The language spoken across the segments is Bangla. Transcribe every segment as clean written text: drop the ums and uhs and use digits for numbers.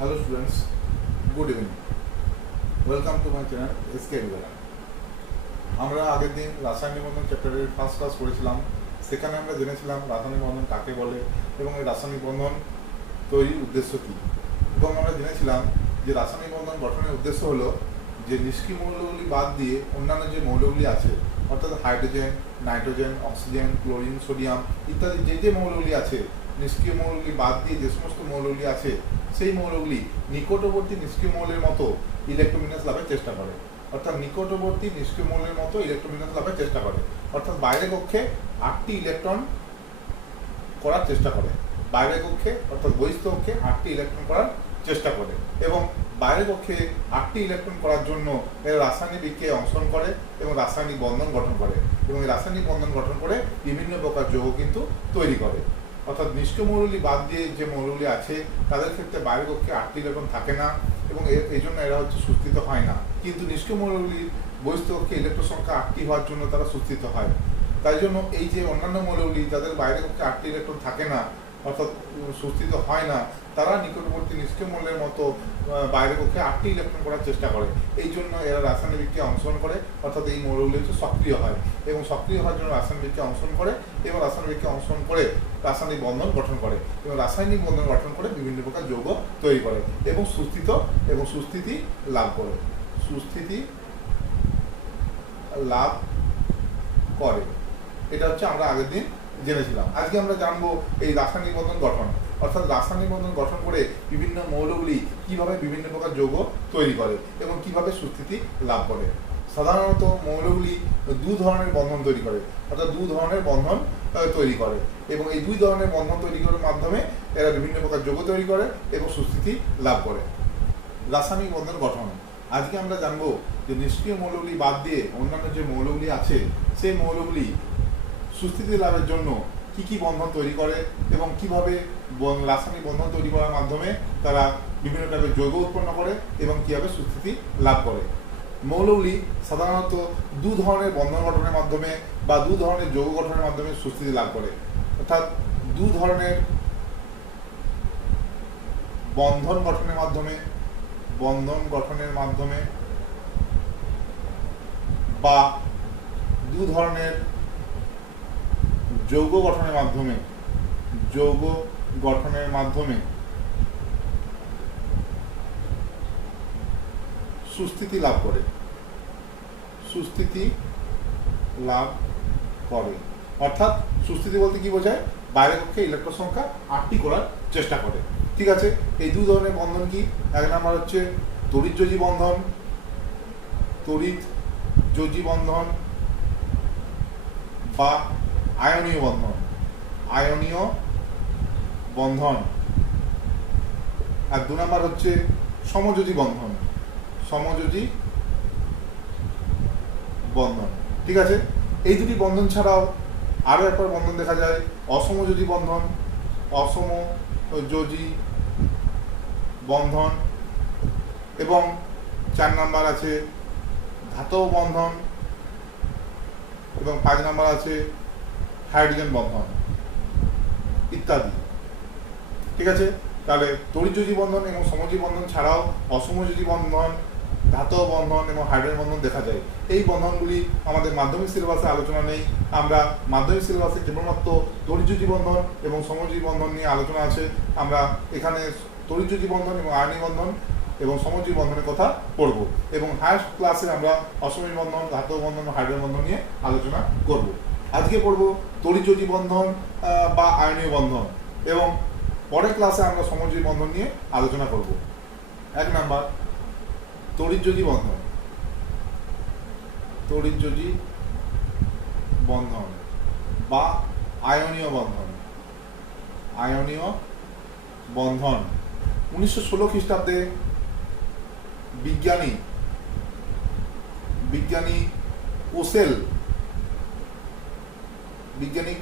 Hello students, good evening. Welcome to my channel SK Education. আমরা আগের দিন রাসায়নিক বন্ধন চ্যাপ্টারের ফার্স্ট ক্লাস করেছিলাম। সেখানে আমরা জেনেছিলাম রাসায়নিক বন্ধন কাকে বলে এবং এই রাসায়নিক বন্ধন তৈরির উদ্দেশ্য কী, এবং আমরা জেনেছিলাম যে রাসায়নিক বন্ধন গঠনের উদ্দেশ্য হলো যে নিষ্ক্রিয় মৌলগুলি বাদ দিয়ে অন্যান্য যে মৌলগুলি আছে, অর্থাৎ hydrogen, nitrogen, oxygen, chlorine, sodium ইত্যাদি যে মৌলগুলি আছে, নিষ্ক্রিয় মৌলগুলি বাদ দিয়ে যে সমস্ত মৌলগুলি আছে সেই মৌলগুলি নিকটবর্তী নিষ্ক্রিয় মৌলের মতো ইলেকট্রোবিন্যাস লাভের চেষ্টা করে। অর্থাৎ নিকটবর্তী নিষ্ক্রিয় মৌলের মতো ইলেকট্রোবিন্যাস লাভের চেষ্টা করে, অর্থাৎ বাইরের কক্ষে 8টি ইলেকট্রন করার চেষ্টা করে। বাইরের কক্ষে অর্থাৎ বহিস্থ কক্ষে 8টি ইলেকট্রন করার চেষ্টা করে এবং বাইরের কক্ষে 8টি ইলেকট্রন করার জন্য এরা রাসায়নিক বিক্রিয়ায় অংশগ্রহণ করে এবং রাসায়নিক বন্ধন গঠন করে এবং এই রাসায়নিক বন্ধন গঠন করে বিভিন্ন প্রকার যৌগ কিন্তু তৈরি করে। অর্থাৎ নিষ্ক্রিয় মৌলগুলি বাদ দিয়ে যে মৌলগুলি আছে তাদের ক্ষেত্রে বাইরের কক্ষে 8টি ইলেকট্রন থাকে না এবং এই জন্য এরা সুস্থিত হয় না, কিন্তু নিষ্ক্রিয় মৌলগুলির বহিস্থ কক্ষে ইলেকট্রন সংখ্যা 8টি হওয়ার জন্য তারা সুস্থিত হয়। তাই জন্য এই যে অন্যান্য মৌলগুলি যাদের বাইরের কক্ষে 8টি ইলেকট্রন থাকে না অর্থাৎ সুস্থিত হয় না, তারা নিকটবর্তী নিষ্ক্রিয় মৌলের মতো বাইরের কক্ষে 8টি ইলেকট্রন করার চেষ্টা করে। এই জন্য এরা রাসায়নিক বিক্রিয়ায় অংশগ্রহণ করে, অর্থাৎ এই মৌলগুলি সক্রিয় হয় এবং সক্রিয় হওয়ার জন্য রাসায়নিক বিক্রিয়ায় অংশগ্রহণ করে এবং রাসায়নিক বিক্রিয়ায় অংশগ্রহণ করে রাসায়নিক বন্ধন গঠন করে এবং রাসায়নিক বন্ধন গঠন করে বিভিন্ন প্রকার যৌগ তৈরি করে এবং সুস্থিতি লাভ করে। সুস্থিতি লাভ করে, এটা হচ্ছে আমরা আগের দিন জেনেছিলাম। আজকে আমরা জানবো এই রাসায়নিক বন্ধন গঠন, অর্থাৎ রাসায়নিক বন্ধন গঠন করে বিভিন্ন মৌলগুলি কিভাবে বিভিন্ন প্রকার যৌগ তৈরি করে এবং কিভাবে সুস্থিতি লাভ করে। সাধারণত মৌলগুলি দু ধরনের বন্ধন তৈরি করে, অর্থাৎ দু ধরনের বন্ধন তৈরি করে এবং এই দুই ধরনের বন্ধন তৈরি করার মাধ্যমে এরা বিভিন্ন প্রকার যৌগ তৈরি করে এবং সুস্থিতি লাভ করে। রাসায়নিক বন্ধন গঠন আজকে আমরা জানবো যে নিষ্ক্রিয় মৌলগুলি বাদ দিয়ে অন্যান্য যে মৌলগুলি আছে সেই মৌলগুলি সুস্থিতি লাভের জন্য কি কি বন্ধন তৈরি করে এবং কিভাবে রাসায়নিক বন্ধন তৈরি করার মাধ্যমে তারা বিভিন্ন টাইপের যৌগ উৎপন্ন করে এবং কিভাবে সুস্থিতি লাভ করে। মৌলগুলি সাধারণত দু ধরনের বন্ধন গঠনের মাধ্যমে বা দু ধরনের যৌগ গঠনের মাধ্যমে সুস্থিতি লাভ করে, অর্থাৎ দু ধরনের বন্ধন গঠনের মাধ্যমে বা দু ধরনের যৌগ গঠনের মাধ্যমে সুস্থিতি লাভ করে। অর্থাৎ সুস্থিতি বলতে কি বোঝায়? বাইরের পক্ষে ইলেকট্রন সংখ্যা 8টি করার চেষ্টা করে। ঠিক আছে, এই দু ধরনের বন্ধন কি? এক নাম্বার হচ্ছে তড়িৎযোজী বন্ধন বা আয়নীয় বন্ধন, আর দু নাম্বার হচ্ছে সমযোজী বন্ধন। ঠিক আছে, এই দুটি বন্ধন ছাড়াও আরও একবার বন্ধন দেখা যায় অসমযোজী বন্ধন এবং 4 নাম্বার আছে ধাতব বন্ধন এবং 5 নাম্বার আছে হাইড্রোজেন বন্ধন ইত্যাদি। ঠিক আছে, তাহলে তড়িৎযোজী বন্ধন এবং সমযোজী বন্ধন ছাড়াও অসমযোজী বন্ধন, ধাতব বন্ধন এবং হাইড্রোজেন বন্ধন দেখা যায়। এই বন্ধনগুলি আমাদের মাধ্যমিক সিলেবাসে আলোচনা নেই। আমরা মাধ্যমিক সিলেবাসে কেবলমাত্র তড়িৎযোজী বন্ধন এবং সমযোজী বন্ধন নিয়ে আলোচনা আছে। আমরা এখানে তড়িৎযোজী বন্ধন এবং আয়নীয় বন্ধন এবং সমযোজী বন্ধনের কথা পড়ব এবং হায়ার ক্লাসে আমরা অসমযোজী বন্ধন, ধাতব বন্ধন ও হাইড্রোজেন বন্ধন নিয়ে আলোচনা করব। আজকে পড়ব তড়িৎযোজী বন্ধন বা আয়নীয় বন্ধন এবং পরের ক্লাসে আমরা সমযোজী বন্ধন নিয়ে আলোচনা করব। 1 নাম্বার তড়িৎযোজী বন্ধন বা আয়নীয় বন্ধন 1916 খ্রিস্টাব্দে বিজ্ঞানী কোসেল বিজ্ঞানী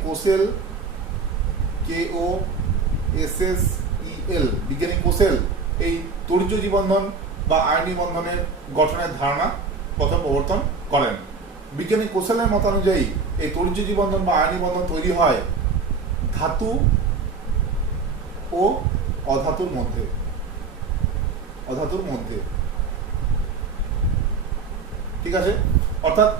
কোসেল এই তড়িৎযোজী বন্ধন বা আয়নীয় বন্ধনের গঠনের ধারণা প্রথম প্রবর্তন করেন। বিজ্ঞানী কোসেলের মতানুযায়ী এই তড়িৎযোজী বন্ধন বা আয়নীয় বন্ধন তৈরি হয় ধাতু ও অধাতুর মধ্যে। অধাতুর মধ্যে। ঠিক আছে, অর্থাৎ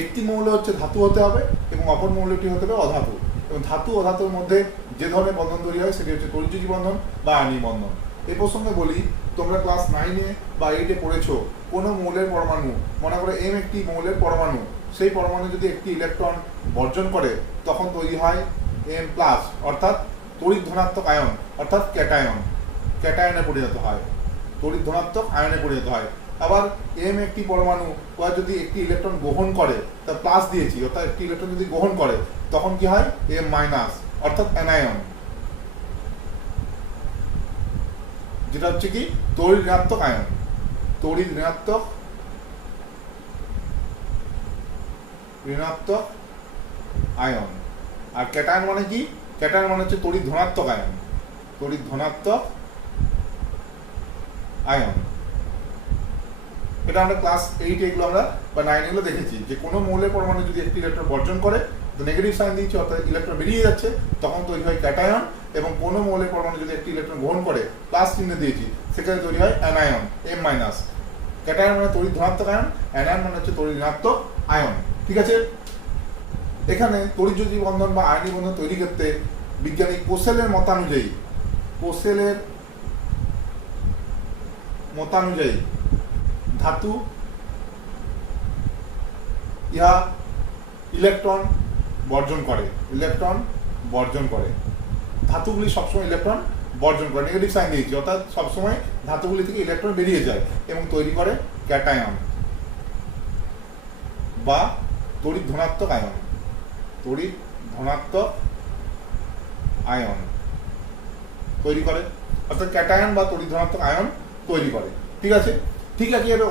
একটি মৌল হচ্ছে ধাতু হতে হবে এবং অপর মৌলটি হতে হবে অধাতু, এবং ধাতু অধাতুর মধ্যে যে ধরনের বন্ধন তৈরি হয় সেটি হচ্ছে তড়িৎযোজী বন্ধন বা আয়নীয় বন্ধন। এই প্রসঙ্গে বলি, তোমরা ক্লাস 9-এ বা 8-এ পড়েছো কোনো মৌলের পরমাণু, মনে করো M একটি মৌলের পরমাণু, সেই পরমাণু যদি একটি ইলেকট্রন বর্জন করে তখন তৈরি হয় M+, অর্থাৎ তড়িৎ ধনাত্মক আয়ন, অর্থাৎ ক্যাটায়ন, ক্যাটায়নে পরিণত হয়, তড়িৎ ধনাত্মক আয়নে পরিণত হয়। আবার M একটি পরমাণু যদি একটি ইলেকট্রন গ্রহণ করে, তা প্লাস দিয়েছি, অর্থাৎ একটি ইলেকট্রন যদি গ্রহণ করে তখন কি হয় M-, অর্থাৎ অ্যানায়ন, যেটা হচ্ছে কি তড়িৎ ঋণাত্মক আয়ন, তড়িৎ ঋণাত্মক আয়ন। আর ক্যাটায়ন মানে কি? ক্যাটায়ন মানে হচ্ছে তড়িৎ ধনাত্মক আয়ন, তড়িৎ ধনাত্মক আয়ন। এটা আমরা ক্লাস 8 এগুলো আমরা বা 9 এগুলো দেখেছি যে কোনো মৌলের পরমাণু যদি একটি ইলেকট্রন বর্জন করে, তো নেগেটিভ সাইন দিয়েছি, অর্থাৎ ইলেকট্রন বেরিয়ে যাচ্ছে, তখন তৈরি হয় ক্যাটায়ন। এবং কোনো মৌলের পরমাণু যদি একটি ইলেকট্রন গ্রহণ করে, প্লাস চিহ্ন দিয়েছি, সেখানে তৈরি হয় অ্যানায়ন, M-। ক্যাটায়ন মানে তড়িৎ ধনাত্মক আয়ন, অ্যানায়ন মানে হচ্ছে তড়িৎ ঋণাত্মক আয়ন। ঠিক আছে, এখানে তড়িৎযোজী বন্ধন বা আয়নীয় বন্ধন তৈরির ক্ষেত্রে বিজ্ঞানী কোসেলের মতানুযায়ী ধাতু ইহা ইলেকট্রন বর্জন করে, ধাতুগুলি সবসময় ইলেকট্রন বর্জন করে, নেগেটিভ সাইন দিয়েছি, অর্থাৎ সবসময় ধাতুগুলি থেকে ইলেকট্রন বেরিয়ে যায় এবং তৈরি করে ক্যাটায়ন বা তড়িৎ ধনাত্মক আয়ন, তৈরি করে, অর্থাৎ ক্যাটায়ন বা তড়িৎ ধনাত্মক আয়ন তৈরি করে। ঠিক আছে, ঠিক আছে। এবার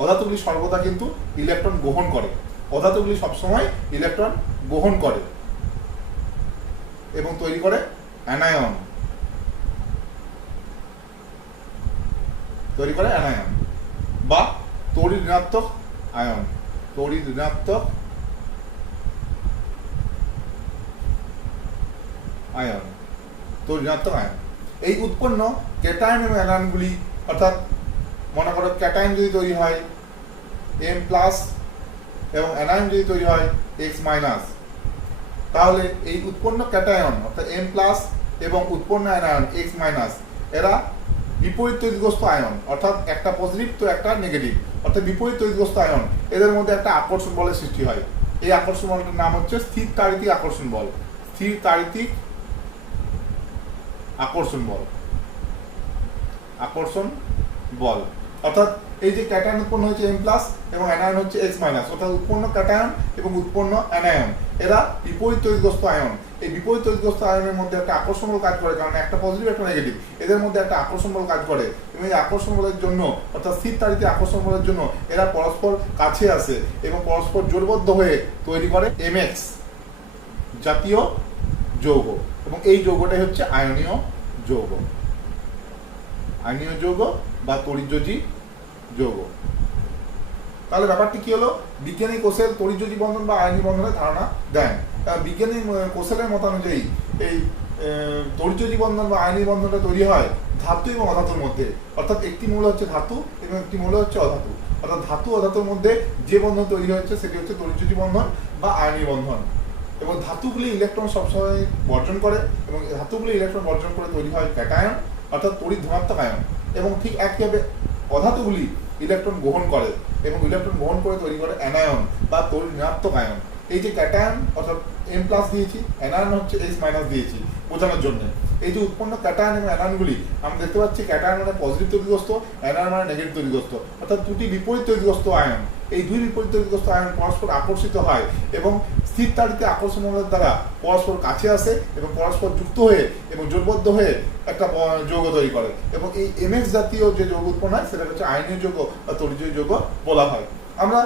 অধাতুগুলি সর্বদা কিন্তু ইলেকট্রন গ্রহণ করে, অধাতুগুলি সবসময় ইলেকট্রন গ্রহণ করে এবং তৈরি করে অ্যানায়ন, বা তড়িৎ ঋণাত্মক আয়ন, এই উৎপন্ন ক্যাটায়ন এবং অ্যানায়নগুলি, অর্থাৎ মনে করো ক্যাটায়ন যদি তৈরি হয় M+ এবং অ্যানায়ন যদি তৈরি হয় X-, তাহলে এই উৎপন্ন ক্যাটায়ন অর্থাৎ M+ এবং উৎপন্ন অ্যানায়ন X-, এরা বিপরীত তড়িৎগ্রস্ত আয়ন, অর্থাৎ একটা পজিটিভ তো একটা নেগেটিভ, অর্থাৎ বিপরীত তড়িৎগ্রস্ত আয়ন, এদের মধ্যে একটা আকর্ষণ বলের সৃষ্টি হয়। এই আকর্ষণ বলটার নাম হচ্ছে স্থির তাড়িতিক আকর্ষণ বল। অর্থাৎ এই যে ক্যাটায়ন উৎপন্ন হয়েছে M+ এবং অ্যানায়ন হচ্ছে X-, অর্থাৎ উৎপন্ন ক্যাটায়ন এবং উৎপন্ন অ্যানায়ন এরা বিপরীত তড়িৎগ্রস্ত আয়ন। এই বিপরীত তড়িৎগ্রস্ত আয়নের মধ্যে একটা আকর্ষণ বল কাজ করে, কারণ একটা পজিটিভ একটা নেগেটিভ, এদের মধ্যে একটা আকর্ষণ বল কাজ করে, এবং এই আকর্ষণ বলের জন্য, অর্থাৎ স্থির তাড়িতিক আকর্ষণ বলের জন্য এরা পরস্পর কাছে আসে এবং পরস্পর জোড়বদ্ধ হয়ে তৈরি করে Mx জাতীয় যৌগ, এবং এই যৌগটাই হচ্ছে আয়নীয় যৌগ বা তড়িৎযোজী যৌগ। তাহলে ব্যাপারটি কি হলো? বিজ্ঞানী কোসেল তড়িৎযোজী বন্ধন বা আয়নীয় বন্ধনের ধারণা দেন। বিজ্ঞানী কোসেলের মতানুযায়ী এই তড়িৎযোজী বন্ধন বা আয়নীয় বন্ধনটা তৈরি হয় ধাতু এবং অধাতুর মধ্যে, অর্থাৎ একটি মৌল হচ্ছে ধাতু এবং একটি মৌল হচ্ছে অধাতু, অর্থাৎ ধাতু অধাতুর মধ্যে যে বন্ধন তৈরি হচ্ছে সেটি হচ্ছে তড়িৎযোজী বন্ধন বা আয়নীয় বন্ধন। এবং ধাতুগুলি ইলেকট্রন সবসময় বর্জন করে, এবং ধাতুগুলি ইলেকট্রন বর্জন করে তৈরি হয় ক্যাটায়ন, অর্থাৎ তড়িৎ ধনাত্মক আয়ন। এবং ঠিক একইভাবে অধাতুগুলি ইলেকট্রন গ্রহণ করে এবং ইলেকট্রন গ্রহণ করে তৈরি করে অ্যানায়ন বা তড়িৎ ঋণাত্মক আয়ন। এই যে ক্যাটায়ন অর্থাৎ M+ দিয়েছি, অ্যানায়ন হচ্ছে X- দিয়েছি বোঝানোর জন্য। এই যে উৎপন্ন ক্যাটায়ন এবং অ্যানায়নগুলি আমরা দেখতে পাচ্ছি, ক্যাটায়ন মানে পজিটিভ তড়িৎগ্রস্ত, অ্যানায়ন মানে নেগেটিভ তড়িৎগ্রস্ত, অর্থাৎ দুটি বিপরীত তড়িৎগ্রস্ত আয়ন। এই দুই বিপরীত তড়িৎগ্রস্ত আয়ন পরস্পর আকর্ষিত হয় এবং স্থির তাড়িতিক আকর্ষণ বলের দ্বারা পরস্পর কাছে আসে এবং পরস্পর যুক্ত হয়ে এবং জোটবদ্ধ হয়ে একটা যৌগ তৈরি করে, এবং এই Mx জাতীয় যে যৌগ উৎপন্ন হয় সেটা হচ্ছে আয়নীয় যৌগ বা তড়িৎযোজী যৌগ বলা হয়। আমরা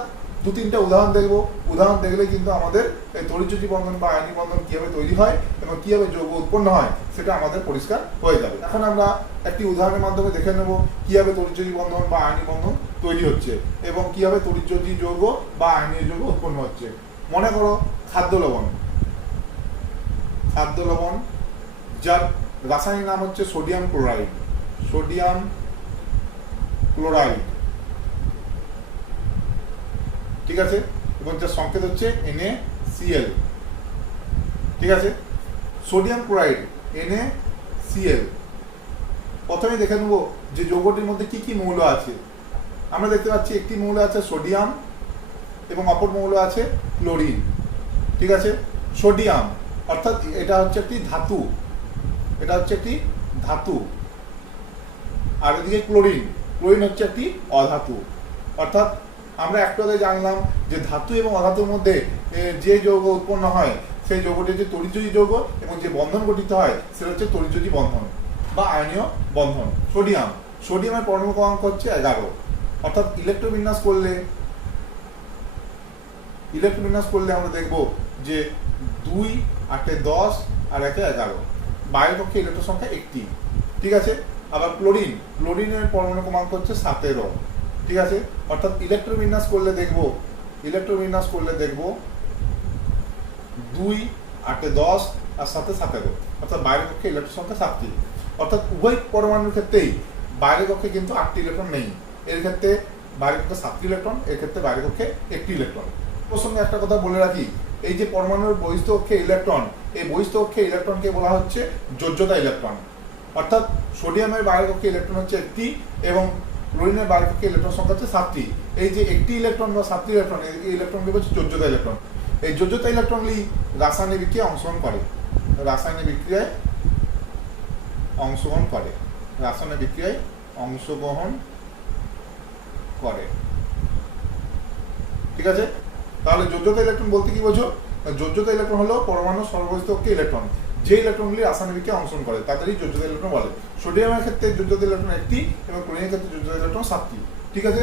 2-3টা উদাহরণ দেখব, উদাহরণ দেখলে কিন্তু আমাদের এই তড়িৎযোজী বন্ধন বা আয়নীয় বন্ধন কিভাবে তৈরি হয় এবং কিভাবে যৌগ উৎপন্ন হয় সেটা আমাদের পরিষ্কার হয়ে যাবে। এখন আমরা একটি উদাহরণের মাধ্যমে দেখে নেব কিভাবে তড়িৎযোজী বন্ধন বা আয়নীয় বন্ধন তৈরি হচ্ছে এবং কিভাবে তড়িৎযোজী যৌগ বা আয়নীয় যৌগ উৎপন্ন হচ্ছে। মনে করো খাদ্য লবণ, যার রাসায়নিক নাম হচ্ছে সোডিয়াম ক্লোরাইড। সোডিয়াম ক্লোরাইড, ঠিক আছে, এবং যার সংকেত হচ্ছে NaCl, ঠিক আছে। Sodium chloride NaCl। প্রথমে দেখে নেব যে যৌগটির মধ্যে কি কি মৌল আছে। আমরা দেখতে পাচ্ছি একটি মৌল আছে সোডিয়াম এবং অপর মৌল আছে ক্লোরিন, ঠিক আছে। সোডিয়াম অর্থাৎ এটা হচ্ছে একটি ধাতু, এটা হচ্ছে একটি ধাতু, আর এদিকে ক্লোরিন, ক্লোরিন হচ্ছে একটি অধাতু। অর্থাৎ আমরা একটু আগে জানলাম যে ধাতু এবং অধাতুর মধ্যে যে যৌগ উৎপন্ন হয় সেই যৌগটি হচ্ছে তড়িৎযোজী যৌগ, এবং যে বন্ধন গঠিত হয় সেটা হচ্ছে তড়িৎযোজী বন্ধন বা আয়নীয় বন্ধন। সোডিয়াম, সোডিয়ামের পরমাণু ক্রমাঙ্ক হচ্ছে 11। অর্থাৎ ইলেকট্রোবিন্যাস করলে আমরা দেখব যে 2, 8 এ 10 আর 1 এ 11, বাইরের পক্ষে ইলেকট্রন সংখ্যা 1টি, ঠিক আছে। আবার ক্লোরিনের পরমাণু ক্রমাঙ্ক হচ্ছে 17, ঠিক আছে। অর্থাৎ ইলেকট্রোবিন্যাস করলে দেখব 2, 8 এ 10 আর 7 এ 17, অর্থাৎ বাইরের কক্ষে ইলেকট্রন সংখ্যা 7টি। অর্থাৎ উভয় পরমাণুর ক্ষেত্রেই বাইরের কক্ষে কিন্তু 8টি ইলেকট্রন নেই। এর ক্ষেত্রে বাইরের কক্ষে 7টি ইলেকট্রন, এর ক্ষেত্রে বাইরের কক্ষে 1টি ইলেকট্রন। প্রসঙ্গে একটা কথা বলে রাখি, এই যে পরমাণুর বহিস্থ কক্ষে ইলেকট্রন, এই বহিস্থ কক্ষে ইলেকট্রনকে বলা হচ্ছে যোজ্যতা ইলেকট্রন। অর্থাৎ সোডিয়ামের বাইরের কক্ষে ইলেকট্রন হচ্ছে 1টি এবং ক্লোরিনের বাইরের কক্ষে ইলেকট্রন সংখ্যা হচ্ছে 7টি। এই যে 1টি ইলেকট্রন বা 7টি ইলেকট্রন, এই ইলেকট্রনগুলো হচ্ছে যোজ্যতা ইলেকট্রন। এই যোজ্যতা ইলেকট্রনগুলি রাসায়নিক বিক্রিয়ায় অংশগ্রহণ করে, রাসায়নিক বিক্রিয়ায় অংশগ্রহণ করে, ঠিক আছে। তাহলে যোজ্যতা ইলেকট্রন বলতে কি বোঝো? যোজ্যতা ইলেকট্রন হলো পরমাণুর সর্ববহিস্থ কক্ষে ইলেকট্রন, যে ইলেকট্রনগুলি রাসায়নিক বিক্রিয়ায় অংশগ্রহণ করে তাদেরই যোজ্যতা ইলেকট্রন বলে। সোডিয়ামের ক্ষেত্রে যোজ্যতা ইলেকট্রন 1টি এবং ক্লোরিনের ক্ষেত্রে যোজ্যতা ইলেকট্রন 7টি, ঠিক আছে।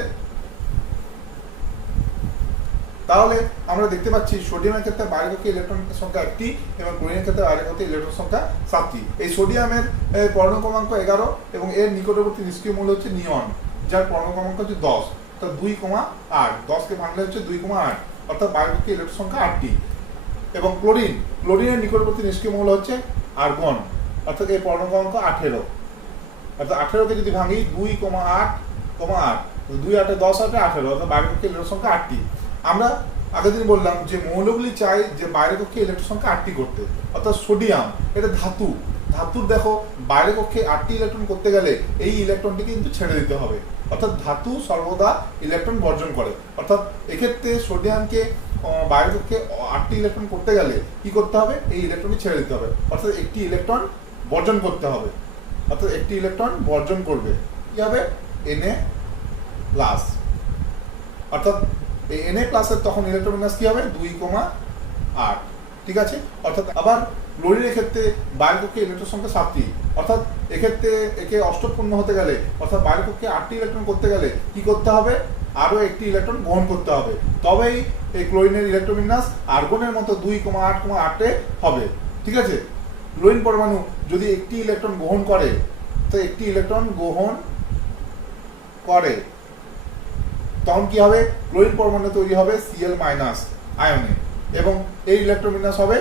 তাহলে আমরা দেখতে পাচ্ছি সোডিয়ামের ক্ষেত্রে বাইরের কক্ষে ইলেকট্রন সংখ্যা 1টি এবং ক্লোরিনের ক্ষেত্রে বাইরের কক্ষে ইলেকট্রন সংখ্যা 7টি। এই সোডিয়ামের পরমাণু ক্রমাঙ্ক 11 এবং এর নিকটবর্তী নিষ্ক্রিয় মূল হচ্ছে নিয়ন, যার পরমাণু ক্রমাঙ্ক হচ্ছে 10, অর্থাৎ 2,8, 10কে ভাঙলে হচ্ছে 2,8, অর্থাৎ বাইরের কক্ষে ইলেকট্রন সংখ্যা 8টি। এবং ক্লোরিনের নিকটবর্তী নিষ্ক্রিয় মূল হচ্ছে আর্গন, অর্থাৎ এই পরমাণু ক্রমাঙ্ক 18, অর্থাৎ 18কে যদি ভাঙি 2,8, 2, 8 এ 10, 8 এ 18, অর্থাৎ বাইরের কক্ষে ইলেকট্রন সংখ্যা 8টি। আমরা আগের দিন বললাম যে মৌলগুলি চাই যে বাইরের কক্ষে ইলেকট্রন সংখ্যা 8টি করতে। অর্থাৎ সোডিয়াম এটা ধাতুর দেখো বাইরের কক্ষে 8টি ইলেকট্রন করতে গেলে এই ইলেকট্রনটিকে কিন্তু ছেড়ে দিতে হবে। অর্থাৎ ধাতু সর্বদা ইলেকট্রন বর্জন করে। অর্থাৎ এক্ষেত্রে সোডিয়ামকে বাইরের কক্ষে 8টি ইলেকট্রন করতে গেলে কি করতে হবে? এই ইলেকট্রনটি ছেড়ে দিতে হবে, অর্থাৎ একটি ইলেকট্রন বর্জন করতে হবে। অর্থাৎ একটি ইলেকট্রন বর্জন করবে, কি হবে? Na+, অর্থাৎ এই Na+ এর তখন ইলেকট্রোবিন্যাস কি হবে? 2,8, ঠিক আছে। অর্থাৎ আবার ক্লোরিনের ক্ষেত্রে বাইরের কক্ষে ইলেকট্রন সংখ্যা 7টি, অর্থাৎ এক্ষেত্রে একে অষ্টপূর্ণ হতে গেলে, অর্থাৎ বাইরের কক্ষে 8টি ইলেকট্রন করতে গেলে কি করতে হবে? আরও একটি ইলেকট্রন গ্রহণ করতে হবে, তবেই এই ক্লোরিনের ইলেকট্রোবিন্যাস আর্গনের মতো 2,8,8 হবে, ঠিক আছে। ক্লোরিন পরমাণু যদি একটি ইলেকট্রন গ্রহণ করে, তো একটি ইলেকট্রন গ্রহণ করে তখন কি হবে? ক্লোরিন পরমাণু তৈরি হবে Cl- আয়নে, এবং এই ইলেকট্রোবিন্যাস হবে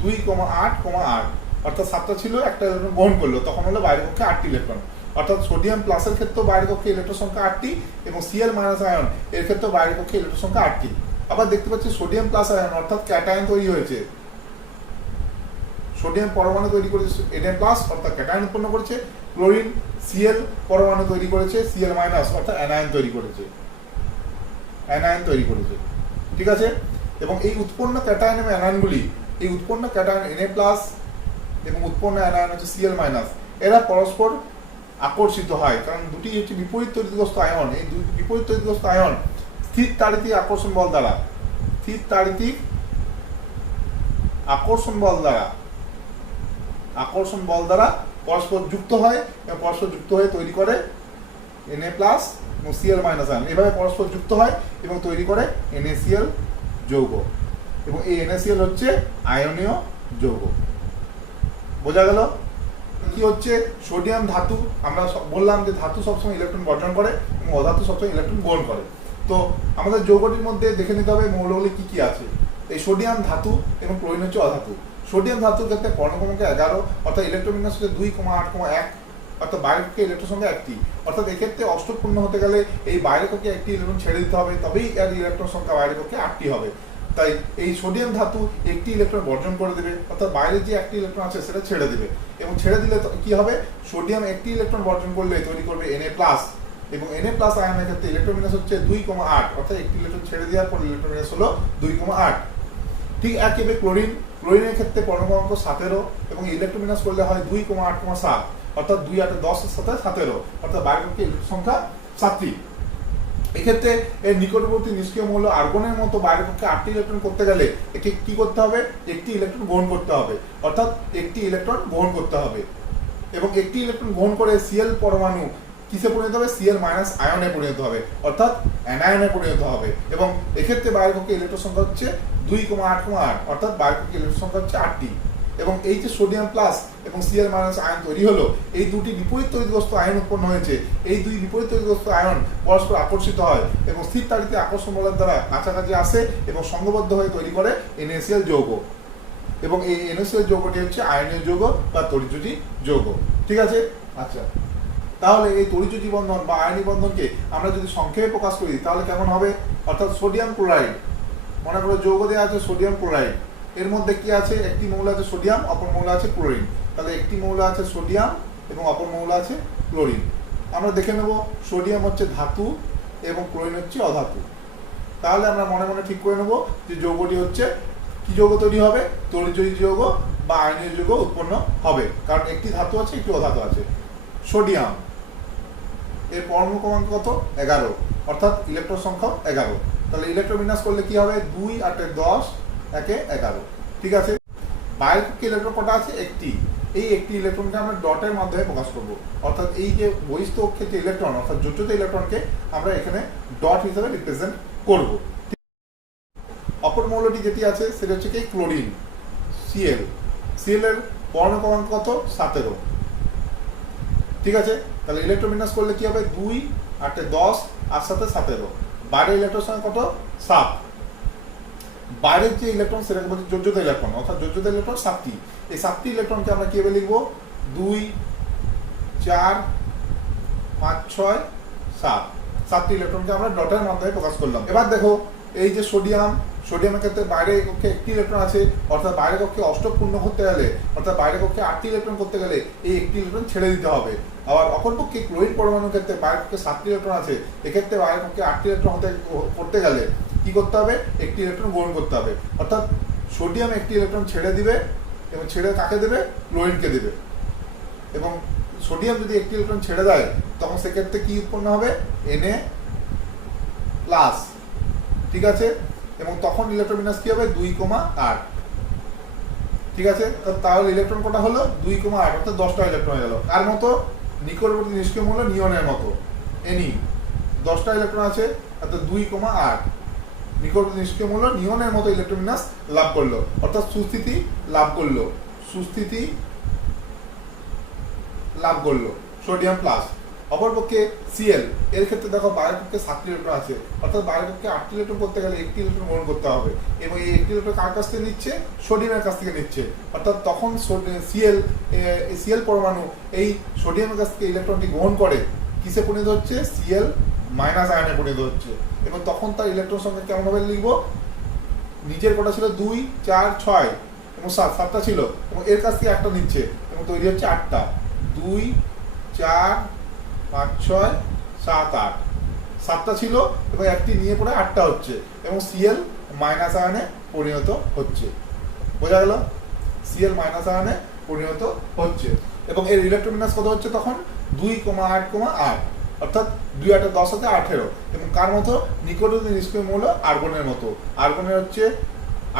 2,8,8, অর্থাৎ 7টা ছিল, একটা ইলেকট্রন গ্রহণ করলো, তখন হলো বাইরের কক্ষে 8টি ইলেকট্রন। অর্থাৎ সোডিয়াম প্লাসের ক্ষেত্রেও বাইরের কক্ষে ইলেকট্রন সংখ্যা 8টি এবং Cl- আয়ন এর ক্ষেত্রেও বাইরের কক্ষে ইলেকট্রন সংখ্যা 8টি। আবার দেখতে পাচ্ছি সোডিয়াম প্লাস আয়ন অর্থাৎ ক্যাটায়ন তৈরি হয়েছে। সোডিয়াম পরমাণু তৈরি করেছে Na+, অর্থাৎ ক্যাটায়ন উৎপন্ন করেছে। ক্লোরিন Cl পরমাণু তৈরি করেছে Cl-, অর্থাৎ অ্যানায়ন তৈরি করেছে, ঠিক আছে। এবং এই উৎপন্ন ক্যাটায়ন এবং অ্যানায়নগুলি, এই উৎপন্ন ক্যাটায়ন Na+ এবং উৎপন্ন অ্যানায়ন হচ্ছে Cl-, এরা পরস্পর আকর্ষিত হয়, কারণ দুটি হচ্ছে বিপরীত তড়িৎগ্রস্ত আয়ন। এই দুই বিপরীত তড়িৎগ্রস্ত আয়ন স্থির তাড়িতিক আকর্ষণ বল দ্বারা পরস্পর যুক্ত হয় এবং পরস্পর যুক্ত হয়ে তৈরি করে Na+ এবং Cl- আয়ন। এভাবে পরস্পর যুক্ত হয় এবং তৈরি করে NaCl যৌগ, এবং এই NaCl হচ্ছে আয়নীয় যৌগ। বোঝা গেল? কি হচ্ছে? সোডিয়াম ধাতু, আমরা বললাম যে ধাতু সবসময় ইলেকট্রন বর্জন করে এবং অধাতু সবসময় ইলেকট্রন গ্রহণ করে। তো আমাদের যৌগটির মধ্যে দেখে নিতে হবে মৌলগুলি কি কি আছে। এই সোডিয়াম ধাতু এবং ক্লোরিন হচ্ছে অধাতু। সোডিয়াম ধাতুর ক্ষেত্রে পরমাণু ক্রমাঙ্ক 11, অর্থাৎ ইলেকট্রোবিন্যাস হচ্ছে 2,8,1, অর্থাৎ বাইরের কক্ষে ইলেকট্রন সংখ্যা 1টি। অর্থাৎ এক্ষেত্রে অষ্টপূর্ণ হতে গেলে এই বাইরের কক্ষে 1টি ইলেকট্রন ছেড়ে দিতে হবে, তবেই এর ইলেকট্রন সংখ্যা বাইরের কক্ষে 8টি হবে। তাই এই সোডিয়াম ধাতু 1টি ইলেকট্রন বর্জন করে দেবে, অর্থাৎ বাইরে যে 1টি ইলেকট্রন আছে সেটা ছেড়ে দেবে, এবং ছেড়ে দিলে কি হবে, সোডিয়াম 1টি ইলেকট্রন বর্জন করলে তৈরি করবে Na+, এবং Na+ আয়নের ক্ষেত্রে ইলেকট্রোবিন্যাস হচ্ছে 2,8, অর্থাৎ 1টি ইলেকট্রন ছেড়ে দেওয়ার পর ইলেকট্রোবিন্যাস হলো 2,8। ঠিক একইভাবে ক্লোরিনের ক্ষেত্রে পরমাণু ক্রমাঙ্ক 17 এবং ইলেকট্রোবিন্যাস করলে হয় 2,8,7, অর্থাৎ 2 8 10 এর সাথে 17, অর্থাৎ বাইরের কক্ষে ইলেকট্রন সংখ্যা 7টি। এক্ষেত্রে এর নিকটবর্তী নিষ্ক্রিয় মৌল আর্গনের মতো বাইরের পক্ষে 8টি ইলেকট্রন করতে গেলে একে কি করতে হবে, একটি ইলেকট্রন গ্রহণ করতে হবে, অর্থাৎ একটি ইলেকট্রন গ্রহণ করতে হবে, এবং একটি ইলেকট্রন গ্রহণ করে Cl পরমাণু কিসে পরিণত হবে, Cl- আয়নে পরিণত হবে, অর্থাৎ অ্যানায়নে পরিণত হবে। এবং এক্ষেত্রে বাইরের পক্ষে ইলেকট্রন সংখ্যা হচ্ছে 2,8,8, অর্থাৎ বাইরের পক্ষে ইলেকট্রন সংখ্যা হচ্ছে 8টি। এবং এই যে সোডিয়াম প্লাস এবং Cl- আয়ন তৈরি হলো, এই দুটি বিপরীত তড়িৎগ্রস্ত আয়ন উৎপন্ন হয়েছে। এই দুই বিপরীত তড়িৎগ্রস্ত আয়ন পরস্পর আকর্ষিত হয় এবং স্থির তাড়িতে আকর্ষণ বলের দ্বারা কাছাকাছি আসে এবং সংঘবদ্ধ হয়ে তৈরি করে NaCl যৌগ। এবং এই NaCl যৌগটি হচ্ছে আয়নীয় যৌগ বা তড়িৎযোজী যৌগ। ঠিক আছে? আচ্ছা, তাহলে এই তড়িৎযোজী বন্ধন বা আয়নীয় বন্ধনকে আমরা যদি সংক্ষেপে প্রকাশ করি তাহলে কেমন হবে, অর্থাৎ সোডিয়াম ক্লোরাইড, মনে করো যৌগ দেওয়া আছে সোডিয়াম ক্লোরাইড, এর মধ্যে কি আছে, একটি মৌল আছে সোডিয়াম, অপর মৌল আছে ক্লোরিন। তাহলে একটি মৌল আছে সোডিয়াম এবং অপর মৌল আছে ক্লোরিন। আমরা দেখে নেব সোডিয়াম হচ্ছে ধাতু এবং ক্লোরিন হচ্ছে অধাতু। তাহলে আমরা মনে মনে ঠিক করে নেব যে যৌগটি হচ্ছে কি যৌগ তৈরি হবে, তড়িৎযোজী যৌগ বা আয়নীয় যৌগ উৎপন্ন হবে, কারণ একটি ধাতু আছে একটি অধাতু আছে। সোডিয়াম এর পরমাণু ক্রমাঙ্ক কত, 11, অর্থাৎ ইলেকট্রন সংখ্যা 11। তাহলে ইলেকট্রোবিন্যাস করলে কি হবে, 2 8 10 1 11। ঠিক আছে? বাইরের পক্ষে ইলেকট্রন কটা আছে, একটি। এই একটি ইলেকট্রনকে আমরা ডটের মাধ্যমে প্রকাশ করব, অর্থাৎ এই যে বহিস্থ অক্ষে যে ইলেকট্রন অর্থাৎ যোজ্যত ইলেকট্রনকে আমরা এখানে ডট হিসেবে রিপ্রেজেন্ট করব। অপর মৌলটি যেটি আছে সেটা হচ্ছে কি ক্লোরিন, Cl। Cl এর পরমাণু ক্রমাঙ্ক কত, 17। ঠিক আছে? তাহলে ইলেকট্রোবিন্যাস করলে কি হবে, 2 8 10 আর সাথে 17। বাইরের ইলেকট্রন সংখ্যা কত, 7। বাইরের যে ইলেকট্রন সেটাকে বলছে যোজ্যতা ইলেকট্রন, অর্থাৎ যোজ্যতা ইলেকট্রন 7টি। এই 7টি ইলেকট্রনকে আমরা কিভাবে লিখবো, 2 4 5 6 7। 7টি ইলেকট্রনকে আমরা ডটের মাধ্যমে প্রকাশ করলাম। এবার দেখো এই যে সোডিয়ামের ক্ষেত্রে বাইরে কক্ষে একটি ইলেকট্রন আছে, অর্থাৎ বাইরের কক্ষে অষ্টক পূর্ণ করতে গেলে, অর্থাৎ বাইরের কক্ষে 8টি ইলেকট্রন করতে গেলে এই একটি ইলেকট্রন ছেড়ে দিতে হবে। আবার অপরপক্ষে ক্লোরিন পরমাণুর ক্ষেত্রে বাইরের কক্ষে 7টি ইলেকট্রন আছে, এক্ষেত্রে বাইরের কক্ষে 8টি ইলেকট্রন করতে গেলে কি করতে হবে, একটি ইলেকট্রন গ্রহণ করতে হবে, অর্থাৎ সোডিয়াম একটি ইলেকট্রন ছেড়ে দিবে এবং ছেড়ে কাকে দেবে, ক্লোরিনকে দেবে। এবং সোডিয়াম যদি একটি ইলেকট্রন ছেড়ে দেয় তখন সেক্ষেত্রে কি উৎপন্ন হবে, Na+। ঠিক আছে? এবং তখন ইলেকট্রোবিন্যাস কি হবে, 2,8। ঠিক আছে? তাহলে ইলেকট্রন কটা হলো, 2,8, অর্থাৎ 10টা ইলেকট্রন হয়ে গেল। তার মতো নিকটবর্তী নিষ্ক্রিয় মৌল নিয়নের মতো Ne 10টা ইলেকট্রন আছে, অর্থাৎ 2,8 নিকটবর্তী নিষ্ক্রিয় মৌল নিয়নের মতো ইলেকট্রোবিন্যাস লাভ করলো, অর্থাৎ সুস্থিতি লাভ করলো, সোডিয়াম প্লাস। অপরপক্ষে Cl এর ক্ষেত্রে দেখো বাইরের পক্ষে 7টি ইলেকট্রন আছে, অর্থাৎ বাইরের পক্ষে 8টি ইলেকট্রন করতে গেলে একটি ইলেকট্রন গ্রহণ করতে হবে, এবং এই একটি ইলেকট্রন কার কাছ থেকে নিচ্ছে, সোডিয়ামের কাছ থেকে নিচ্ছে, অর্থাৎ তখন Cl পরমাণু এই সোডিয়ামের কাছ থেকে ইলেকট্রনটি গ্রহণ করে কিসে পরিণত হচ্ছে, Cl- আয়নে পরিণত হচ্ছে। এবং তখন তার ইলেকট্রন সংখ্যা কেমন হবে লিখবো, নিচের কটা ছিল 2 4 6 এবং 7টা ছিল, এবং এর কাছ থেকে একটা নিচ্ছে এবং তৈরি হচ্ছে 8টা, 2 4 5 6 7 8। 7টা ছিল এবং একটি নিয়ে পড়ে 8টা হচ্ছে, এবং Cl- আয়নে পরিণত হচ্ছে। বোঝা গেল? Cl- আয়নে পরিণত হচ্ছে, এবং এর ইলেকট্রোবিন্যাস কত হচ্ছে তখন, 2,8,8, অর্থাৎ 2 8 10 হতে 18। এবং কার মতো, নিকটবর্তী নিষ্ক্রিয় মৌল আর্গনের মতো। আর্গনের হচ্ছে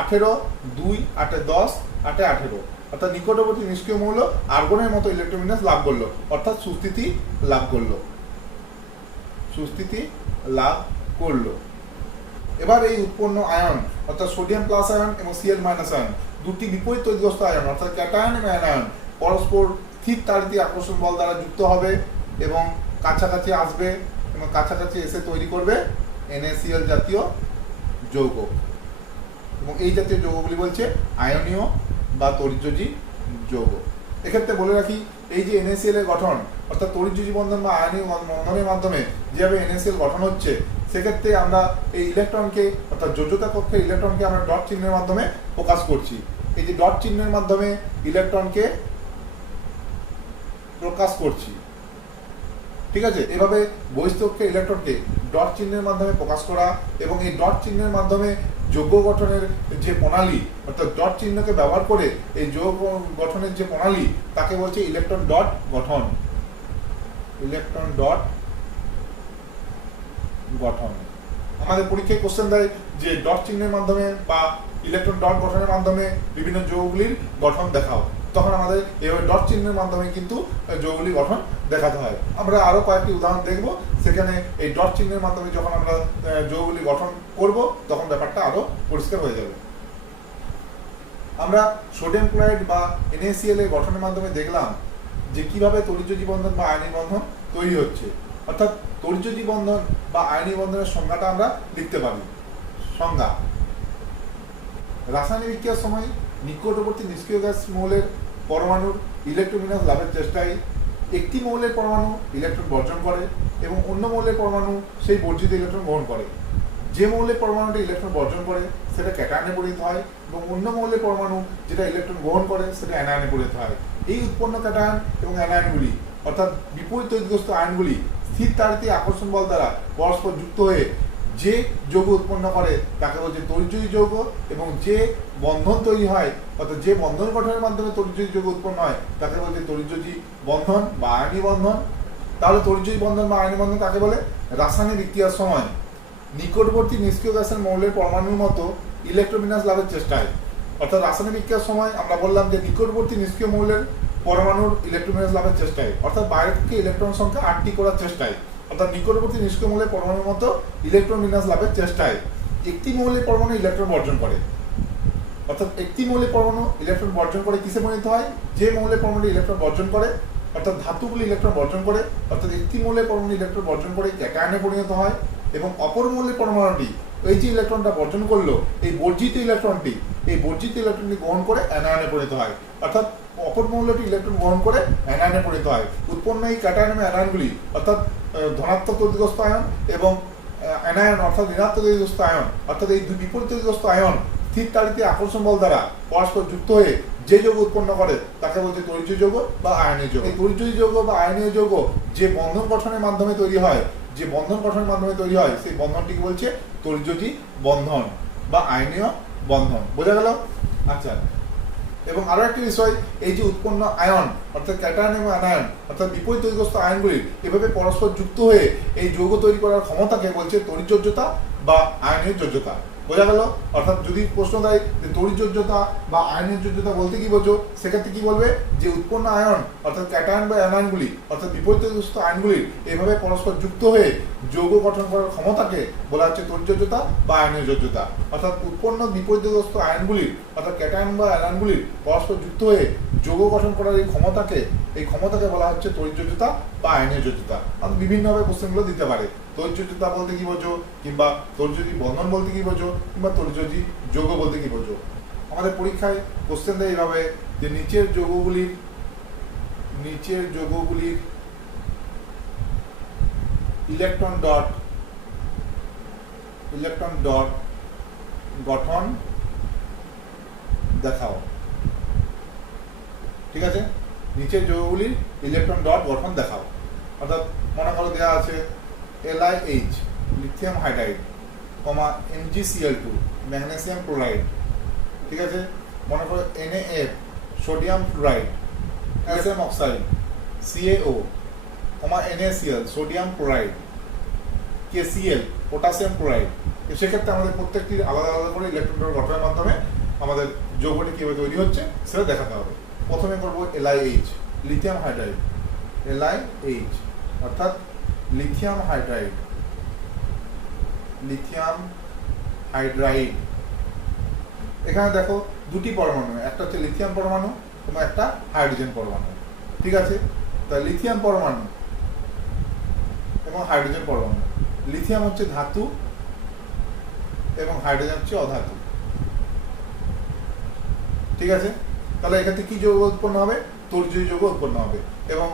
18, 2 8 10 8 18, অর্থাৎ নিকটবর্তী নিষ্ক্রিয় মৌল আর্গনের মতো ইলেকট্রোবিন্যাস লাভ করলো, অর্থাৎ সুস্থিতি লাভ করলো। এবার এই উৎপন্ন আয়ন অর্থাৎ সোডিয়াম প্লাস আয়ন এবং Cl- আয়ন দুটি বিপরীত তড়িৎগ্রস্ত আয়ন অর্থাৎ ক্যাটায়ন এবং অ্যানায়ন পরস্পর স্থির তাড়িতে আকর্ষণ বল দ্বারা যুক্ত হবে এবং কাছাকাছি আসবে, এবং কাছাকাছি এসে তৈরি করবে NaCl জাতীয় যৌগ। এবং এই জাতীয় যৌগগুলি বলছে আয়নীয় বা তড়িৎযোজী যৌগ। এক্ষেত্রে বলে রাখি, এই যে NaCl এর গঠন অর্থাৎ তড়িৎযোজী বন্ধন বা আয়নীয় বন্ধনের মাধ্যমে যেভাবে NaCl গঠন হচ্ছে, সেক্ষেত্রে আমরা এই ইলেকট্রনকে অর্থাৎ যোজ্যতা কক্ষের ইলেকট্রনকে আমরা ডট চিহ্নের মাধ্যমে প্রকাশ করছি। এই যে ডট চিহ্নের মাধ্যমে ইলেকট্রনকে প্রকাশ করছি, ঠিক আছে। এভাবে বহিস্থ-কক্ষের ইলেকট্রনকে ডট চিহ্নের মাধ্যমে প্রকাশ করা এবং এই ডট চিহ্নের মাধ্যমে যৌগ গঠনের যে প্রণালী অর্থাৎ ডট চিহ্নকে ব্যবহার করে এই যৌগ গঠনের যে প্রণালী তাকে বলছে ইলেকট্রন ডট গঠন। ইলেকট্রন ডট গঠন। আমাদের পরীক্ষায় কোশ্চেন দেয় যে ডট চিহ্নের মাধ্যমে বা ইলেকট্রন ডট গঠনের মাধ্যমে বিভিন্ন যৌগগুলির গঠন দেখাও, তখন আমাদের এইভাবে ডট চিহ্নের মাধ্যমে কিন্তু যৌগগুলির গঠন দেখাতে হয়। আমরা আরো কয়েকটি উদাহরণ দেখব, সেখানে এই ডট চিহ্নের মাধ্যমে যখন আমরা যৌগগুলি গঠন করব তখন ব্যাপারটা আরো পরিষ্কার হয়ে যাবে। আমরা সোডিয়াম ক্লোরাইড বা NaCl এর গঠনের মাধ্যমে দেখলাম যে কিভাবে তড়িৎযোজী বন্ধন বা আয়নীয় বন্ধন তৈরি হচ্ছে। অর্থাৎ তড়িৎযোজী বন্ধন বা আয়নীয় বন্ধনের সংজ্ঞাটা আমরা লিখতে পারি। সংজ্ঞা: রাসায়নিক বিক্রিয়ার সময় নিকটবর্তী নিষ্ক্রিয় গ্যাস মৌলের পরমাণুর ইলেকট্রোবিন্যাস লাভের চেষ্টায় একটি মৌলের পরমাণু ইলেকট্রন বর্জন করে এবং অন্য মৌলের পরমাণু সেই বর্জিত ইলেকট্রন গ্রহণ করে। যে মৌলের পরমাণুটি ইলেকট্রন বর্জন করে সেটা ক্যাটায়নে পরিণত হয় এবং অন্য মৌলের পরমাণু যেটা ইলেকট্রন গ্রহণ করে সেটা অ্যানায়নে পরিণত হয়। এই উৎপন্ন ক্যাটায়ন এবং অ্যানায়নগুলি অর্থাৎ বিপরীত তড়িৎগ্রস্ত আয়নগুলি স্থির তাড়িত আকর্ষণ বল দ্বারা পরস্পর যুক্ত হয়ে যে যৌগ উৎপন্ন করে তাকে বলছে তড়িৎযোজী যৌগ, এবং যে বন্ধন তৈরি হয় অর্থাৎ যে বন্ধন গঠনের মাধ্যমে তড়িৎযোজী যৌগ উৎপন্ন হয় তাকে বলছে তড়িৎযোজী বন্ধন বা আয়নীয় বন্ধন। তাহলে তড়িৎযোজী বন্ধন বা আয়নীয় বন্ধন কাকে বলে? রাসায়নিক বিক্রিয়ার সময় নিকটবর্তী নিষ্ক্রিয় গ্যাসের মৌলের পরমাণুর মতো ইলেকট্রোবিন্যাস লাভের চেষ্টায়। অর্থাৎ রাসায়নিক বিক্রিয়ার সময় আমরা বললাম যে নিকটবর্তী নিষ্ক্রিয় মৌলের পরমাণুর ইলেকট্রোবিন্যাস লাভের চেষ্টায়, অর্থাৎ বাইরে থেকে ইলেকট্রন সংখ্যা 8টি করার চেষ্টায়, অর্থাৎ নিকটবর্তী নিষ্ক্রিয় মৌলের পরমাণুর মতো ইলেকট্রন বিন্যাস লাভের চেষ্টায় একটি মৌলের পরমাণু ইলেকট্রন বর্জন করে। অর্থাৎ একটি মৌলের পরমাণু ইলেকট্রন বর্জন করে কিসে পরিণত হয়? যে মৌলের পরমাণু ইলেকট্রন বর্জন করে অর্থাৎ ধাতুগুলি ইলেকট্রন বর্জন করে, অর্থাৎ একটি মৌলের পরমাণু ইলেকট্রন বর্জন করে ক্যাটায়নে পরিণত হয় এবং অপর মৌলের পরমাণুটি এই যে ইলেকট্রনটা বর্জন করলো এই বর্জিত ইলেকট্রনটি গ্রহণ করে অ্যানায়নে পরিণত হয়। অর্থাৎ অপর মৌলটি ইলেকট্রন গ্রহণ করে অ্যানায়নে পরিণত হয়। উৎপন্ন এই ক্যাটায়ন এবং অ্যানায়নগুলি অর্থাৎ ধনাত্মক তড়িৎগ্রস্ত আয়ন এবং অ্যানায়ন অর্থাৎ ঋণাত্মক তড়িৎগ্রস্ত আয়ন, অর্থাৎ এই দুই বিপরীত তড়িৎগ্রস্ত আয়ন স্থির তাড়িত আকর্ষণ বল দ্বারা পরস্পর যুক্ত হয়ে যে যৌগ উৎপন্ন করে তাকে বলছে তড়িৎযোজী যৌগ বা আয়নীয় যৌগ। এই তড়িৎযোজী যৌগ বা আয়নীয় যৌগ যে বন্ধন গঠনের মাধ্যমে তৈরি হয়, সেই বন্ধনটিকে বলছে তড়িৎযোজী বন্ধন বা আয়নীয় বন্ধন। বোঝা গেল? আচ্ছা, এবং আরো একটি বিষয়, এই যে উৎপন্ন আয়ন অর্থাৎ ক্যাটায়ন এবং অ্যানায়ন অর্থাৎ বিপরীত তড়িৎগ্রস্ত আয়নগুলি এভাবে পরস্পর যুক্ত হয়ে এই যৌগ তৈরি করার ক্ষমতাকে বলছে তড়িৎযোজ্যতা বা আয়নীয় যোজ্যতা। বোঝা গেল? অর্থাৎ যদি প্রশ্ন দেয় যে তড়িৎযোজ্যতা বা আয়নীয় যোজ্যতা বলতে কি বোঝো, সেক্ষেত্রে কি বলবে? যে উৎপন্ন আয়ন অর্থাৎ ক্যাটায়ন বা অ্যানায়নগুলি অর্থাৎ বিপরীত তড়িৎগ্রস্ত আয়নগুলি এভাবে পরস্পর যুক্ত হয়ে যৌগ গঠন করার ক্ষমতাকে বলা হচ্ছে তড়িৎযোজ্যতা বা আয়নীয় যোজ্যতা। অর্থাৎ উৎপন্ন বিপরীত তড়িৎগ্রস্ত আয়নগুলির অর্থাৎ ক্যাটায়ন বা অ্যানায়নগুলির পরস্পর যুক্ত হয়ে যৌগ গঠন করার এই ক্ষমতাকে বলা হচ্ছে তড়িৎযোজ্যতা বা আয়নীয় যোজ্যতা। আমি বিভিন্নভাবে কোশ্চেনগুলো দিতে পারে। তড়িৎযোজ্যতা বলতে কি বোঝো, কিংবা তড়িৎযোজী বন্ধন বলতে কি বোঝো, কিংবা তড়িৎযোজী যৌগ বলতে কি বোঝো। আমাদের পরীক্ষায় কোশ্চেন দেয় এইভাবে যে নিচের যৌগগুলির ইলেকট্রন ডট গঠন দেখাও। ঠিক আছে, নিচের যৌগগুলির ইলেকট্রন ডট গঠন দেখাও। অর্থাৎ মনে করো দেওয়া আছে LiH lithium hydride, MgCl2 magnesium chloride. ঠিক আছে, মনে করো NaF sodium fluoride, calcium oxide CaO, NaCl sodium chloride, KCl potassium chloride. সেক্ষেত্রে আমাদের প্রত্যেকটির আলাদা আলাদা করে ইলেকট্রন ডট গঠনের মাধ্যমে আমাদের যৌগটি কীভাবে তৈরি হচ্ছে সেটা দেখাতে হবে। প্রথমে করবো LiH লিথিয়াম হাইড্রাইড, LiH অর্থাৎ লিথিয়াম হাইড্রাইড। এখানে দেখো দুটি পরমাণু, একটা হচ্ছে লিথিয়াম পরমাণু এবং একটা হাইড্রোজেন পরমাণু। ঠিক আছে, তা লিথিয়াম পরমাণু এবং হাইড্রোজেন পরমাণু। লিথিয়াম হচ্ছে ধাতু এবং হাইড্রোজেন হচ্ছে অধাতু। ঠিক আছে, তাহলে এক্ষেত্রে কি যৌগ উৎপন্ন হবে? তড়িৎ যৌগ উৎপন্ন হবে। এবং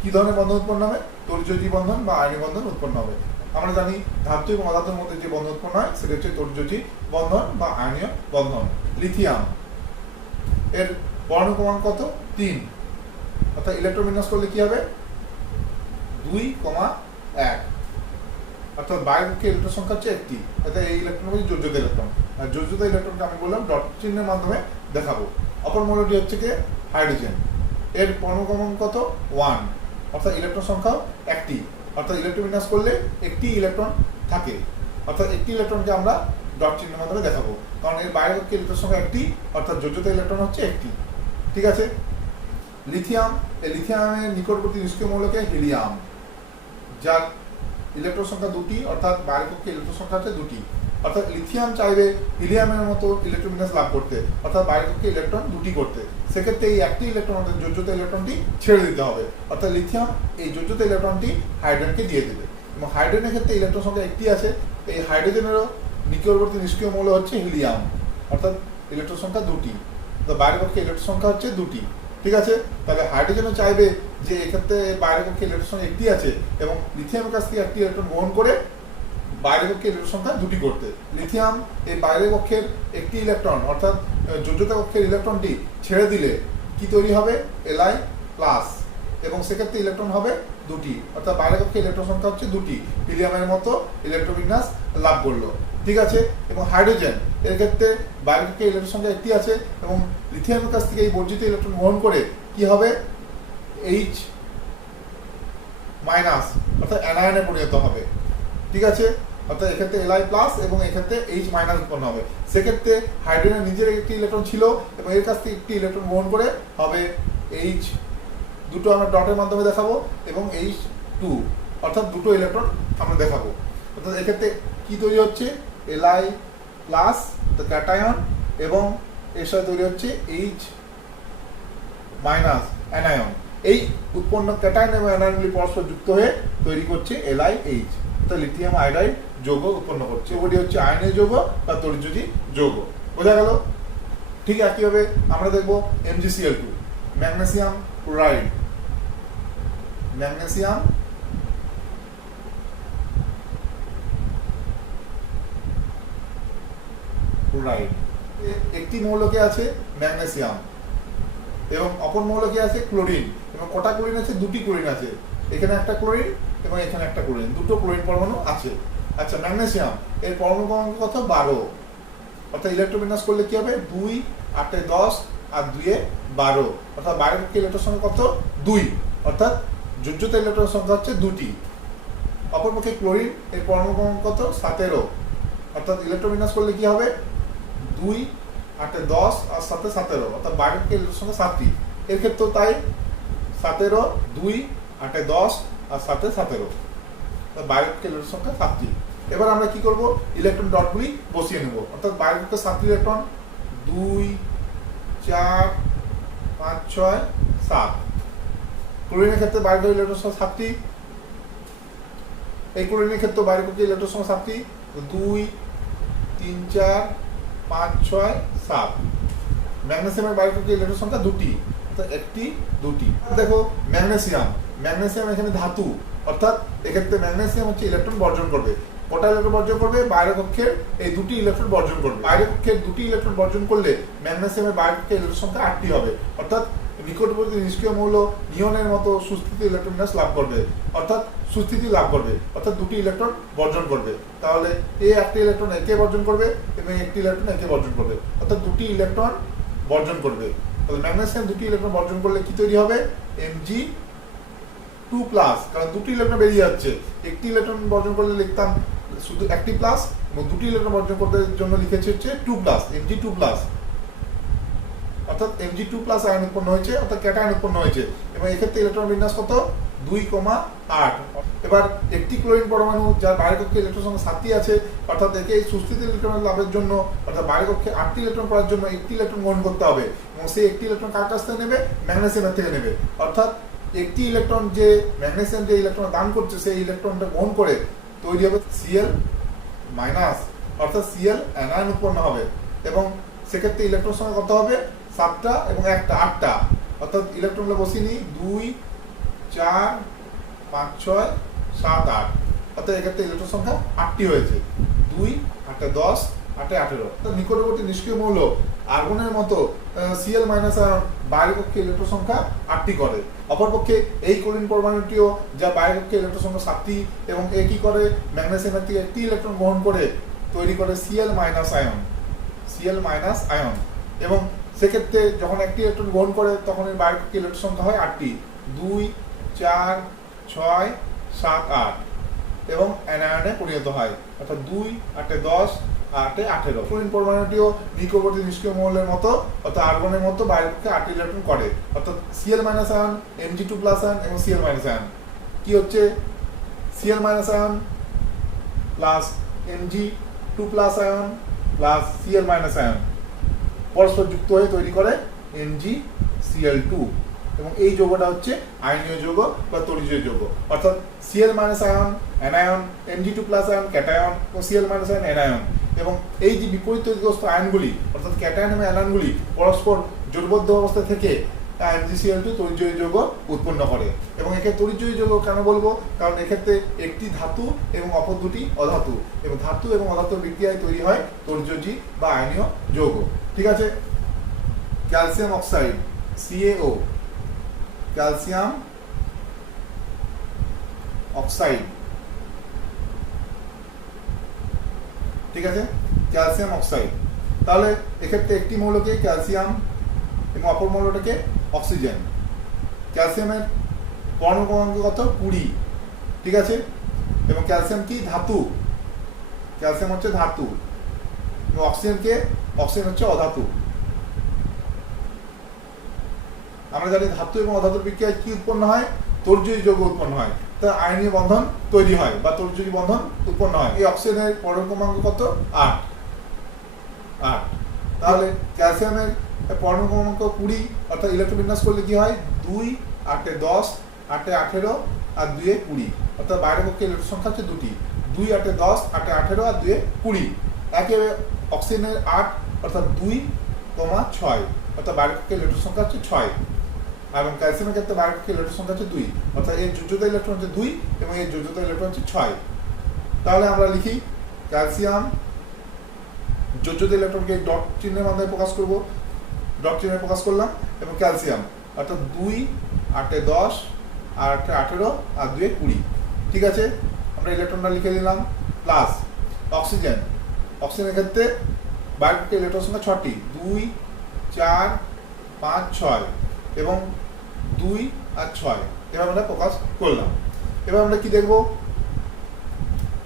কি ধরনের বন্ধন উৎপন্ন হবে? তড়িৎ বন্ধন বা আয়নীয় বন্ধন উৎপন্ন হবে। আমরা জানি ধাতু এবং অধাতুর মধ্যে যে বন্ধন উৎপন্ন হয় সেটা হচ্ছে তড়িৎ বন্ধন বা আয়নীয় বন্ধন। লিথিয়াম এর পরমাণু ক্রমাঙ্ক কত? 3, অর্থাৎ ইলেকট্রন বিন্যাস করলে কি হবে? 2,1, অর্থাৎ বাইরের পক্ষে ইলেকট্রন সংখ্যা হচ্ছে একটি, অর্থাৎ এই ইলেকট্রন হচ্ছে যোজ্যতা ইলেকট্রন। আর যোজ্যতা ইলেকট্রনকে আমি বললাম ডট চিহ্নের মাধ্যমে দেখাবো। অপর মৌলটি হচ্ছে কি হাইড্রোজেন, এর পরমাণু ক্রমাঙ্ক কত? 1, অর্থাৎ ইলেকট্রন সংখ্যা একটি, অর্থাৎ ইলেকট্রন বিন্যাস করলে একটি ইলেকট্রন থাকে, অর্থাৎ একটি ইলেকট্রনকে আমরা ডট চিহ্নের মাধ্যমে দেখাবো, কারণ এর বাইরের পক্ষে ইলেকট্রন সংখ্যা একটি, অর্থাৎ যোজ্যতা ইলেকট্রন হচ্ছে একটি। ঠিক আছে। লিথিয়াম, এই লিথিয়ামের নিকটবর্তী নিষ্ক্রিয় মৌলকে হিলিয়াম, যার ইলেকট্রন সংখ্যা 2টি, অর্থাৎ বাইরের পক্ষে ইলেকট্রন সংখ্যা হচ্ছে 2টি, অর্থাৎ লিথিয়াম চাইবে হিলিয়ামের মতো ইলেকট্রন বিন্যাস লাভ করতে, অর্থাৎ বাইরের পক্ষে ইলেকট্রন 2টি করতে। সেক্ষেত্রে এই একটি ইলেকট্রন অর্থাৎ যোজ্যতা ইলেকট্রনটি ছেড়ে দিতে হবে, অর্থাৎ লিথিয়াম এই যোজ্যতা ইলেকট্রনটি হাইড্রোজেনকে দিয়ে দেবে। এবং হাইড্রোজেনের ক্ষেত্রে ইলেকট্রন সংখ্যা একটি আছে, এই হাইড্রোজেনেরও নিকটবর্তী নিষ্ক্রিয় মৌল হচ্ছে হিলিয়াম, অর্থাৎ ইলেকট্রন সংখ্যা 2টি, তো বাইরের পক্ষে ইলেকট্রন সংখ্যা হচ্ছে 2টি। ঠিক আছে। তাহলে হাইড্রোজেনও চাইবে যে এক্ষেত্রে বাইরের পক্ষে ইলেকট্রন সংখ্যা একটি আছে এবং লিথিয়ামের কাছ থেকে একটি ইলেকট্রন গ্রহণ করে বাইরের পক্ষে ইলেকট্রন সংখ্যা 2টি করতে। লিথিয়াম এই বাইরের পক্ষের একটি ইলেকট্রন অর্থাৎ যোজ্যতা কক্ষের ইলেকট্রনটি ছেড়ে দিলে কি তৈরি হবে? Li+, এবং সেক্ষেত্রে ইলেকট্রন হবে 2টি, অর্থাৎ বাইরের পক্ষে ইলেকট্রন সংখ্যা হচ্ছে 2টি, হিলিয়ামের মতো ইলেকট্রন বিন্যাস লাভ করলো। ঠিক আছে। এবং হাইড্রোজেন এর ক্ষেত্রে বাইরের পক্ষে ইলেকট্রন সংখ্যা একটি আছে এবং লিথিয়ামের কাছ থেকে এই বর্জিত ইলেকট্রন গ্রহণ করে কি হবে? H-, অর্থাৎ অ্যানায়নে পরিণত হবে। ঠিক আছে। অর্থাৎ এক্ষেত্রে Li+ এবং এক্ষেত্রে H- উৎপন্ন হবে। সেক্ষেত্রে হাইড্রোজেনের নিজের একটি ইলেকট্রন ছিল এবং এর কাছ থেকে একটি ইলেকট্রন গ্রহণ করে হবে H, দুটো আমরা ডটের মাধ্যমে দেখাবো, এবং H2, অর্থাৎ দুটো ইলেকট্রন আমরা দেখাবো। অর্থাৎ এক্ষেত্রে কি তৈরি হচ্ছে? Li+, ক্যাটায়ন, এবং এর সাথে তৈরি হচ্ছে H- অ্যানায়ন। এই উৎপন্ন ক্যাটায়ন এবং অ্যানায়নগুলি পরস্পর যুক্ত হয়ে তৈরি করছে LiH, অর্থাৎ লিথিয়াম আয়োডাইড যৌগ উৎপন্ন করছে। ওটি হচ্ছে আয়নীয় যৌগ বা তড়িৎ যৌগ। বোঝা গেল? ঠিক একইভাবে আমরা দেখবো MgCl2, magnesium chloride. Magnesium chloride, একটি মৌলকে আছে ম্যাগনেসিয়াম এবং অপর মৌলকে আছে ক্লোরিন। এবং কটা ক্লোরিন আছে? 2টি ক্লোরিন আছে, এখানে একটা ক্লোরিন এবং এখানে একটা ক্লোরিন, দুটো ক্লোরিন পরমাণু আছে। আচ্ছা, ম্যাগনেসিয়াম এর পরমাণু ক্রমাঙ্ক কত? 12, অর্থাৎ ইলেকট্রন বিন্যাস করলে কি হবে? 2, 8 এ 10 আর 2 এ 12, অর্থাৎ বাইরের পক্ষে ইলেকট্রন সংখ্যা কত? 2, অর্থাৎ যোজ্যতা ইলেকট্রন সংখ্যা হচ্ছে 2টি। অপরপক্ষে ক্লোরিন এর পরমাণু ক্রমাঙ্ক কত? 17, অর্থাৎ ইলেকট্রন বিন্যাস করলে কি হবে? 2, 8 এ 10 আর 7 এ 17, অর্থাৎ বাইরের পক্ষে ইলেকট্রন সংখ্যা 7টি। এর ক্ষেত্রেও তাই, 17, 2, 8 এ 10 আর 7 এ 17, বাইরের পক্ষে ইলেকট্রন সংখ্যা 7টি। এবার আমরা কি করব? ইলেকট্রন ডটগুলি বসিয়ে নেব, অর্থাৎ বাইরের পক্ষে 7টি ইলেকট্রন, 2, 4, 5, 6, 7। ক্লোরিনের ক্ষেত্রে বাইরের পক্ষে ইলেকট্রন সংখ্যা 7টি, এই ক্লোরিনের ক্ষেত্রে বাইরের পক্ষে ইলেকট্রন সংখ্যা 7টি, 2, 3, 4, 5, 6, 7। ম্যাগনেসিয়ামের বাইরের পক্ষে ইলেকট্রন সংখ্যা 2টি, অর্থাৎ 1টি, 2টি। দেখো ম্যাগনেসিয়াম, ম্যাগনেসিয়াম এখানে ধাতু, অর্থাৎ এক্ষেত্রে ম্যাগনেসিয়াম হচ্ছে ইলেকট্রন বর্জন করবে। কটা ইলেকট্রন বর্জন করবে? বাইরের কক্ষের এই 2টি ইলেকট্রন বর্জন করবে। বাইরের কক্ষের 2টি ইলেকট্রন বর্জন করলে ম্যাগনেসিয়ামের বাইরের কক্ষের ইলেকট্রন সংখ্যা 8টি হবে, অর্থাৎ নিকটবর্তী নিষ্ক্রিয় মৌল নিয়নের মতো সুস্থিতি ইলেকট্রন বিন্যাস লাভ করবে, অর্থাৎ সুস্থিতি লাভ করবে, অর্থাৎ 2টি ইলেকট্রন বর্জন করবে। তাহলে একটি ইলেকট্রন একে বর্জন করবে এবং একটি ইলেকট্রন একে বর্জন করবে, অর্থাৎ 2টি ইলেকট্রন বর্জন করবে। তাহলে ম্যাগনেসিয়াম 2টি ইলেকট্রন বর্জন করলে কি তৈরি হবে? Mg2+, কারণ 2টি ইলেকট্রন বেরিয়ে যাচ্ছে। একটি ইলেকট্রন বর্জন করলে লিখতাম শুধু একটি প্লাস, এবং 2টি ইলেকট্রন বর্জন করতে জন্য লিখেছে হচ্ছে 2+, Mg2+, অর্থাৎ Mg2+ আয়ন উৎপন্ন হয়েছে, অর্থাৎ ক্যাটায়ন উৎপন্ন হয়েছে। এবং এক্ষেত্রে ইলেকট্রন বিন্যাস কত? 2,8। এবার একটি ক্লোরিন পরমাণু যার বাইরের কক্ষে ইলেকট্রন সংখ্যা 7টি আছে, অর্থাৎ একে এই সুস্থিতি ইলেকট্রন লাভের জন্য, অর্থাৎ বাইরের কক্ষে 8টি ইলেকট্রন করার জন্য একটি ইলেকট্রন গ্রহণ করতে হবে, এবং সেই একটি ইলেকট্রন কার কাছ থেকে নেবে? ম্যাগনেসিয়ামের থেকে নেবে। অর্থাৎ একটি ইলেকট্রন যে ম্যাগনেসিয়াম যে ইলেকট্রন দান করছে সেই ইলেকট্রনটা গ্রহণ করে তৈরি হবে Cl-, অর্থাৎ Cl অ্যানায়ন উৎপন্ন হবে, এবং সেক্ষেত্রে ইলেকট্রন সংখ্যা কত হবে? 7টা এবং একটা 8টা, অর্থাৎ ইলেকট্রনগুলো বসিয়ে নিই 2 4 5 6 7 8, অর্থাৎ এক্ষেত্রে ইলেকট্রন সংখ্যা 8টি হয়েছে। 2 8 10 8 18, অর্থাৎ নিকটবর্তী নিষ্ক্রিয় মৌল আর্গনের মতো Cl মাইনাস আয়ন বাইরের কক্ষে ইলেকট্রন সংখ্যা 8টি করে। অপরপক্ষে এই ক্লোরিন পরমাণুটিও যা বাইরের কক্ষে ইলেকট্রন সংখ্যা 7টি এবং এ কি করে ম্যাগনেসিয়ামের থেকে একটি ইলেকট্রন গ্রহণ করে তৈরি করে Cl minus ion, Cl minus ion, এবং সেক্ষেত্রে যখন একটি ইলেকট্রন গ্রহণ করে তখন এর বাইরের কক্ষে ইলেকট্রন সংখ্যা হয় 8টি, 2 4 6 7 8, এবং অ্যানায়নে পরিণত হয়, অর্থাৎ 2 8 10 8 18। ক্লোরিন পরমাণুটিও নিকটবর্তী নিষ্ক্রিয় মৌলের মতো অর্থাৎ আর্গনের মতো বাইরের পক্ষে 8টি ইলেকট্রন করে, অর্থাৎ Cl minus ion, Mg2 plus ion এবং Cl মাইনাস আয়ন কি হচ্ছে Cl minus ion plus Mg2 plus ion plus Cl minus ion পরস্পর যুক্ত হয়ে তৈরি করে MgCl2, এবং এই যৌগটা হচ্ছে আয়নীয় যৌগ বা তড়িৎজয়ী যৌগ, অর্থাৎ Cl minus ion anion, Mg2 plus ion cation ও Cl মাইনাস আয়ন অ্যানায়ন, এবং এই যে বিপরীত তড়িৎগ্রস্ত আয়নগুলি অর্থাৎ ক্যাটায়ন এবং অ্যানায়নগুলি পরস্পর জোটবদ্ধ অবস্থা থেকে MgCl2 তড়িৎজয়ী যৌগ উৎপন্ন করে। এবং একে তড়িৎজয়ী যৌগ কেন বলবো, কারণ এক্ষেত্রে একটি ধাতু এবং অপর দুটি অধাতু, এবং ধাতু এবং অধাতুর বিক্রিয়ায় তৈরি হয় তড়িৎজয়ী বা আয়নীয় যৌগ। ঠিক আছে, calcium oxide CaO, calcium oxide, ঠিক আছে, ক্যালসিয়াম অক্সাইড। তাহলে এক্ষেত্রে একটি মৌলকে ক্যালসিয়াম এবং অপর মৌলটাকে অক্সিজেন। ক্যালসিয়ামের পরমাণু ক্রমাঙ্ক কত 20, ঠিক আছে, এবং ক্যালসিয়াম কি ধাতু, ক্যালসিয়াম হচ্ছে ধাতু, এবং অক্সিজেন হচ্ছে অধাতু। আমরা জানি ধাতু এবং অধাতুর বিক্রিয়ায় কি উৎপন্ন হয়, তড়িৎজয়ী যৌগ উৎপন্ন হয়, তা আয়নীয় বন্ধন তৈরি হয় বা তড়িৎজয়ী বন্ধন উৎপন্ন হয়। এই অক্সিজেনের পরমাণু ক্রমাঙ্ক কত 8। তাহলে ক্যালসিয়ামের পরমাণু ক্রমাঙ্ক 20, অর্থাৎ ইলেকট্রন বিন্যাস করলে কি হয় 2 8 10 8 18 আর 2 20, অর্থাৎ বাইরের পক্ষে ইলেকট্রন সংখ্যা হচ্ছে 2টি, 2 8 10 8 18 আর 2 20। একে অক্সিজেনের 8, অর্থাৎ 2 6, অর্থাৎ বাইরের পক্ষে ইলেকট্রন সংখ্যা হচ্ছে 6, এবং ক্যালসিয়ামের ক্ষেত্রে বাইরের পক্ষে ইলেকট্রন সংখ্যা হচ্ছে 2, অর্থাৎ এর যোজ্যতা ইলেকট্রন হচ্ছে 2 এবং এর যোজ্যতা ইলেকট্রন হচ্ছে 6। তাহলে আমরা লিখি ক্যালসিয়াম যোজ্যতা ইলেকট্রনকে ডট চিহ্নের মাধ্যমে প্রকাশ করব, ডট চিহ্নে প্রকাশ করলাম, এবং ক্যালসিয়াম অর্থাৎ 2 8 10 আর 8 18 আর 2 20, ঠিক আছে, আমরা ইলেকট্রনটা লিখে দিলাম। প্লাস অক্সিজেনের ক্ষেত্রে বাইরের পক্ষে ইলেকট্রন সংখ্যা 6টি, 2 4 5 6 এবং 2 আর 6, এভাবে আমরা প্রকাশ করলাম। এবার আমরা কি দেখব,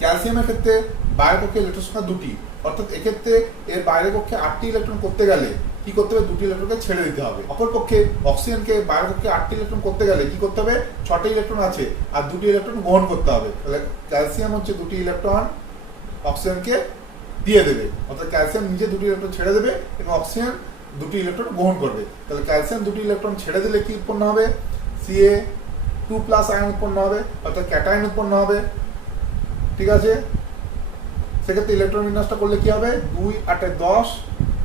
ক্যালসিয়ামের ক্ষেত্রে বাইরের পক্ষে ইলেকট্রন সংখ্যা 2টি, অর্থাৎ এক্ষেত্রে এর বাইরের পক্ষে 8টি ইলেকট্রন করতে গেলে কি করতে হবে, 2টি ইলেকট্রনকে ছেড়ে দিতে হবে। অপর পক্ষে অক্সিজেনকে বাইরের পক্ষে 8টি ইলেকট্রন করতে গেলে কি করতে হবে, 6টি ইলেকট্রন আছে আর 2টি ইলেকট্রন গ্রহণ করতে হবে। তাহলে ক্যালসিয়াম হচ্ছে 2টি ইলেকট্রন অক্সিজেনকে দিয়ে দেবে, অর্থাৎ ক্যালসিয়াম নিজে 2টি ইলেকট্রন ছেড়ে দেবে এবং অক্সিজেন 2টি ইলেকট্রন গ্রহণ করবে। তাহলে ক্যালসিয়াম 2টি ইলেকট্রন ছেড়ে দিলে কি উৎপন্ন হবে, Ca2 প্লাস আয়ন উৎপন্ন হবে, অর্থাৎ ক্যাটায়ন উৎপন্ন হবে, ঠিক আছে। সেক্ষেত্রে ইলেকট্রন বিন্যাসটা করলে কি হবে, 2 8 10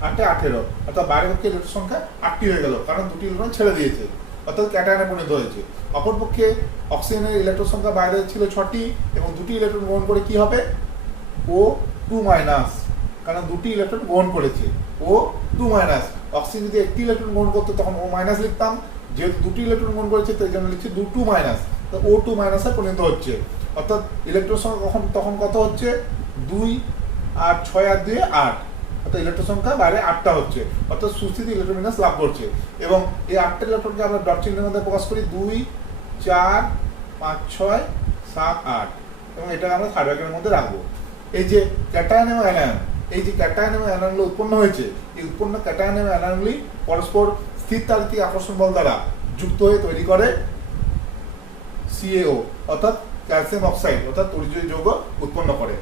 8 18, অর্থাৎ বাইরের পক্ষে ইলেকট্রন সংখ্যা 8টি হয়ে গেল, কারণ 2টি ইলেকট্রন ছেড়ে দিয়েছে, অর্থাৎ ক্যাটায়নে পরিণত হয়েছে। অপরপক্ষে অক্সিজেনের ইলেকট্রন সংখ্যা বাইরে ছিল 6টি এবং 2টি ইলেকট্রন গ্রহণ করে কি হবে, O2 মাইনাস, কারণ 2টি ইলেকট্রন গ্রহণ করেছে, O2 মাইনাস। অক্সিজেন যদি একটি ইলেকট্রন গ্রহণ করতো তখন O মাইনাস লিখতাম, যেহেতু 2টি ইলেকট্রন গ্রহণ করেছে তাই জন্য লিখছি 2 মাইনাস, তো O2 মাইনাসে পরিণত হচ্ছে, অর্থাৎ ইলেকট্রন সংখ্যা তখন কত হচ্ছে, 2 আর 6 আর 2 8, অর্থাৎ ইলেকট্রন সংখ্যা বাইরে 8টা হচ্ছে, অর্থাৎ সুস্থিতি ইলেকট্রন বিন্যাস লাভ করছে। এবং এই 8টা ইলেকট্রনকে আমরা ডট চিহ্নের মধ্যে প্রকাশ করি, 2 4 5 6 7 8, এবং এটা আমরা থার্ড ব্র্যাকেটের মধ্যে রাখবো। এই যে ক্যাটায়ন এবং অ্যানায়ন, এই যে ক্যাটায়ন এবং অ্যানায়নগুলো উৎপন্ন হয়েছে, এই উৎপন্ন ক্যাটায়ন এবং অ্যানায়নগুলি পরস্পর স্থির তাড়িতিক আকর্ষণ বল দ্বারা যুক্ত হয়ে তৈরি করে CaO, অর্থাৎ ক্যালসিয়াম অক্সাইড, অর্থাৎ তড়িৎজয়ী যৌগ উৎপন্ন করে।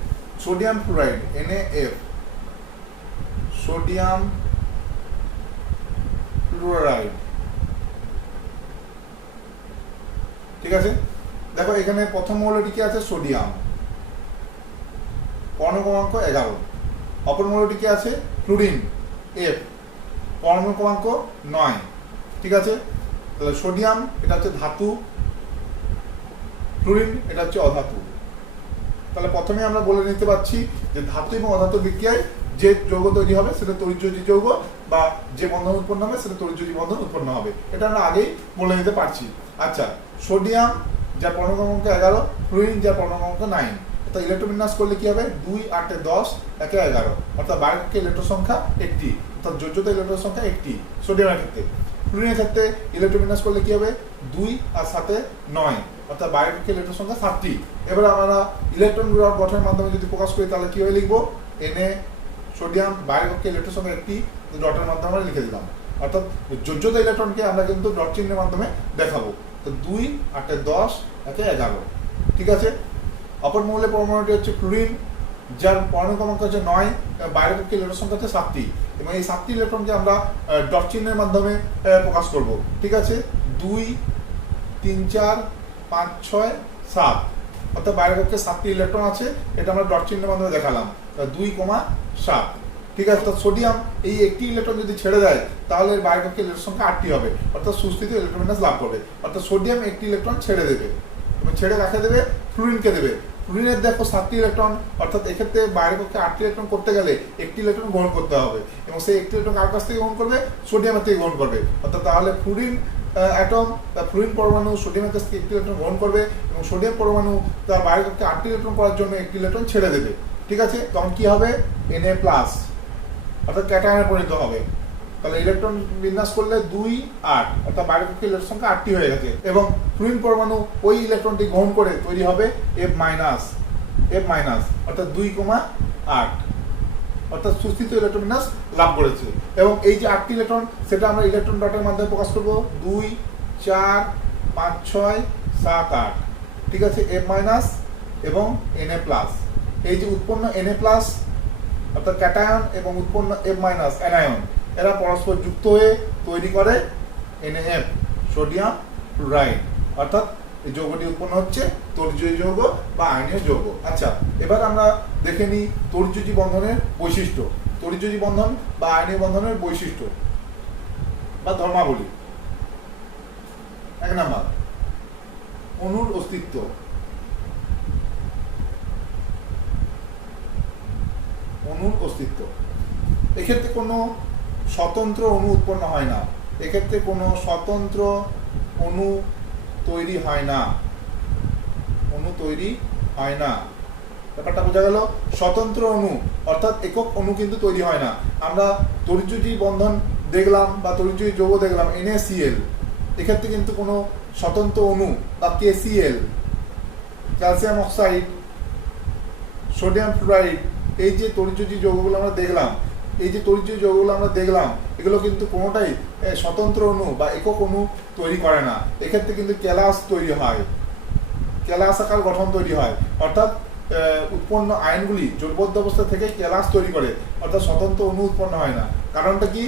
Sodium fluoride NaF, sodium fluoride, ঠিক আছে। দেখো এখানে প্রথম মৌলটি কি আছে, সোডিয়াম, পরমাণু ক্রমাঙ্ক 11। অপর মৌলটি কি আছে, ফ্লুরিন F, পরমাণু ক্রমাঙ্ক 9। ঠিক আছে, তাহলে সোডিয়াম এটা হচ্ছে ধাতু, ফ্লুরিন এটা হচ্ছে অধাতু। তাহলে প্রথমে আমরা বলে নিতে পারছি যে ধাতু এবং অধাতু বিক্রিয়ায় যে যৌগ তৈরি হবে সেটা তড়িৎযোজী যৌগ, বা যে বন্ধন উৎপন্ন হবে সেটা তড়িৎযোজী বন্ধন উৎপন্ন হবে, এটা আমরা আগেই বলে নিতে পারছি। আচ্ছা, সোডিয়াম যার পরমাণু ক্রমাঙ্ক 11, ফ্লুরিন যার পরমাণু ক্রমাঙ্ক 9, অর্থাৎ ইলেকট্রোবিন্যাস করলে কি হবে 2, 8, 10, 1, 11, অর্থাৎ বাইরের ইলেকট্রন সংখ্যা 1টি, অর্থাৎ যোজ্যতা ইলেকট্রন সংখ্যা 1টি সোডিয়ামের ক্ষেত্রে। ফ্লুরিনের ক্ষেত্রে ইলেকট্রোবিন্যাস করলে কি হবে 2 আর 7 9, অর্থাৎ বাইরের ইলেকট্রন সংখ্যা 7টি। এবার আমরা ইলেকট্রন গঠনের মাধ্যমে যদি প্রকাশ করি তাহলে কিভাবে লিখবো, Na সোডিয়াম বাইরের পক্ষে ইলেকট্রন সংখ্যা 1টি, ডটের মাধ্যমে আমরা লিখে দিলাম, অর্থাৎ যোজ্যতা ইলেকট্রনকে আমরা কিন্তু ডট চিহ্নের মাধ্যমে দেখাবো। তো 2, 8, 10, 1, 11। ঠিক আছে, অপর মৌলের পরমাণুটি হচ্ছে ফ্লুরিন যার পরমাণু ক্রমাঙ্ক হচ্ছে 9, বাইরের পক্ষে ইলেকট্রন সংখ্যা হচ্ছে 7টি, এবং এই 7টি ইলেকট্রনকে আমরা ডট চিহ্নের মাধ্যমে প্রকাশ করব। ঠিক আছে, 2, 3, 4, 5, 6, 7, অর্থাৎ বাইরের পক্ষে 7টি ইলেকট্রন আছে, এটা আমরা ডট চিহ্নের মাধ্যমে দেখালাম 2, 7। ঠিক আছে, অর্থাৎ সোডিয়াম এই একটি ইলেকট্রন যদি ছেড়ে দেয় তাহলে এর বাইরের পক্ষে ইলেকট্রন সংখ্যা 8টি হবে, অর্থাৎ সুস্থিত ইলেকট্রোবিন্যাস লাভ করবে। অর্থাৎ সোডিয়াম একটি ইলেকট্রন ছেড়ে দেবে এবং ছেড়ে রাখে দেবে, ফ্লুরিনকে দেবে। ফ্লুরিনের দেখো 7টি ইলেকট্রন, অর্থাৎ এক্ষেত্রে বাইরের পক্ষে 8টি ইলেকট্রন করতে গেলে একটি ইলেকট্রন গ্রহণ করতে হবে, এবং সেই একটি ইলেকট্রন কার কাছ থেকে গ্রহণ করবে, সোডিয়ামের থেকে গ্রহণ করবে। অর্থাৎ তাহলে ফ্লুরিন অ্যাটম বা ফ্লুরিন পরমাণু সোডিয়ামের কাছ থেকে একটি ইলেকট্রন গ্রহণ করবে, এবং সোডিয়াম পরমাণু তার বাইরের পক্ষে 8টি ইলেকট্রন করার জন্য একটি ইলেকট্রন ছেড়ে দেবে। ঠিক আছে, তখন কি হবে Na+, অর্থাৎ ক্যাটায়নে পরিণত হবে। তাহলে ইলেকট্রন বিন্যাস করলে 2, 8, অর্থাৎ বাইরের পক্ষে ইলেকট্রন সংখ্যা 8টি হয়ে গেছে, এবং ফ্লুরিন পরমাণু ওই ইলেকট্রনটি গ্রহণ করে তৈরি হবে F-, অর্থাৎ 2, 8, অর্থাৎ সুস্থিত ইলেকট্রন বিন্যাস লাভ করেছে। এবং এই যে 8টি ইলেকট্রন সেটা আমরা ইলেকট্রন ডটের মাধ্যমে প্রকাশ করব 2, 4, 5, 6, 7, 8। ঠিক আছে, F- এবং Na+, এই যে উৎপন্ন Na+, অর্থাৎ ক্যাটায়ন, এবং উৎপন্ন F- অ্যানায়ন, এরা পরস্পর যুক্ত হয়ে তৈরি করে NaF, সোডিয়াম ফ্লুরাইড, অর্থাৎ এই যৌগটি উৎপন্ন হচ্ছে তড়িৎযোজী যৌগ বা আয়নীয় যৌগ। আচ্ছা, এবার আমরা দেখে নিই তড়িৎযোজী বন্ধনের বৈশিষ্ট্য, তড়িৎযোজী বন্ধন বা আয়নীয় বন্ধনের বৈশিষ্ট্য বা ধর্মাবলী। 1 নাম্বার, অণুর অস্তিত্ব। অণুর অস্তিত্ব, এক্ষেত্রে কোনো স্বতন্ত্র অণু উৎপন্ন হয় না, এক্ষেত্রে কোনো স্বতন্ত্র অণু তৈরি হয় না, অণু তৈরি হয় না। ব্যাপারটা বোঝা গেল, স্বতন্ত্র অণু অর্থাৎ একক অণু কিন্তু তৈরি হয় না। আমরা তড়িৎযোজী বন্ধন দেখলাম বা তড়িৎযোজী যৌগ দেখলাম NaCl, এক্ষেত্রে কিন্তু কোনো স্বতন্ত্র অণু বা KCl, calcium oxide, sodium fluoride, এই যে তড়িৎযোজী যৌগগুলো আমরা দেখলাম, এগুলো কিন্তু কোনোটাই স্বতন্ত্র অণু বা একক অণু তৈরি করে না। এক্ষেত্রে কিন্তু ক্যালাস তৈরি হয়, ক্যালাস আকার গঠন তৈরি হয়, অর্থাৎ উৎপন্ন আয়নগুলি জোটবদ্ধ অবস্থা থেকে ক্যালাস তৈরি করে, অর্থাৎ স্বতন্ত্র অণু উৎপন্ন হয় না। কারণটা কি,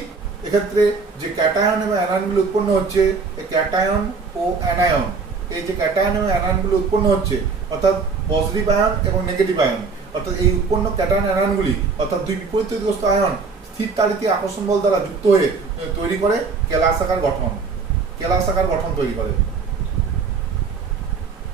এক্ষেত্রে যে ক্যাটায়ন এবং অ্যানায়নগুলি উৎপন্ন হচ্ছে, ক্যাটায়ন ও অ্যানায়ন, এই যে ক্যাটায়ন এবং অ্যানায়নগুলি উৎপন্ন হচ্ছে, অর্থাৎ পজিটিভ আয়ন এবং নেগেটিভ আয়ন, অর্থাৎ এই উৎপন্ন ক্যাটায়ন অ্যানায়নগুলি, অর্থাৎ দুই বিপরীতগ্রস্ত আয়ন স্থির তাড়িতে আকর্ষণ বল দ্বারা যুক্ত হয়ে তৈরি করে ক্যালাস আকার গঠন তৈরি করে,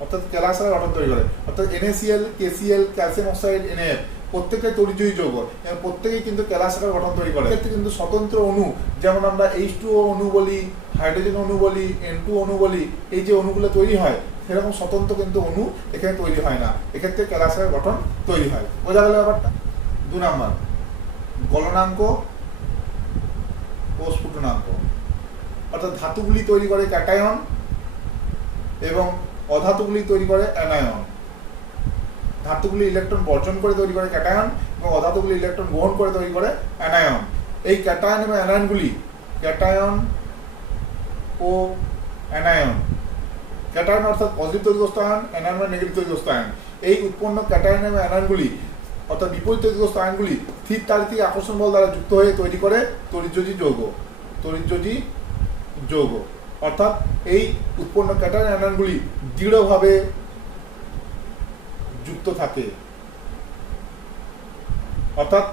অর্থাৎ ক্যালাস আকার গঠন তৈরি করে। অর্থাৎ NaCl, KCl, calcium oxide, NaF প্রত্যেকটাই তড়িৎযোজী যৌগ, প্রত্যেকেই কিন্তু ক্যালাস আকার গঠন তৈরি করে। এক্ষেত্রে কিন্তু স্বতন্ত্র অণু, যেমন আমরা H2O অণু বলি, হাইড্রোজেন অণু বলি, N2 অণু বলি, এই যে অণুগুলো তৈরি হয় সেরকম স্বতন্ত্র কিন্তু অণু এখানে তৈরি হয় না, এক্ষেত্রে ক্যালাস আকার গঠন তৈরি হয়। বোঝা গেল ব্যাপারটা। 2 নাম্বার, গলনাঙ্ক ও স্ফুটনাঙ্ক, অর্থাৎ ধাতুগুলি তৈরি করে ক্যাটায়ন এবং অধাতুগুলি তৈরি করে অ্যানায়ন। ধাতুগুলি ইলেকট্রন বর্জন করে তৈরি করে ক্যাটায়ন এবং অধাতুগুলি ইলেকট্রন গ্রহণ করে তৈরি করে অ্যানায়ন। এই ক্যাটায়ন এবং অ্যানায়নগুলি, ক্যাটায়ন ও অ্যানায়ন, ক্যাটায়ন অর্থাৎ পজিটিভ তৈরিগ্রস্ত আয়ন, অ্যানায়ন মানে নেগেটিভ তৈরিগ্রস্ত আয়ন, এই উৎপন্ন ক্যাটায়ন এবং অ্যানায়নগুলি অর্থাৎ বিপরীত তৈরিগ্রস্ত আয়নগুলি স্থির তাড়িতে আকর্ষণ বল দ্বারা যুক্ত হয়ে তৈরি করে তড়িৎযোজী যৌগ, অর্থাৎ এই উৎপন্ন ক্যাটায়ন অ্যানায়নগুলি দৃঢ়ভাবে যুক্ত থাকে, অর্থাৎ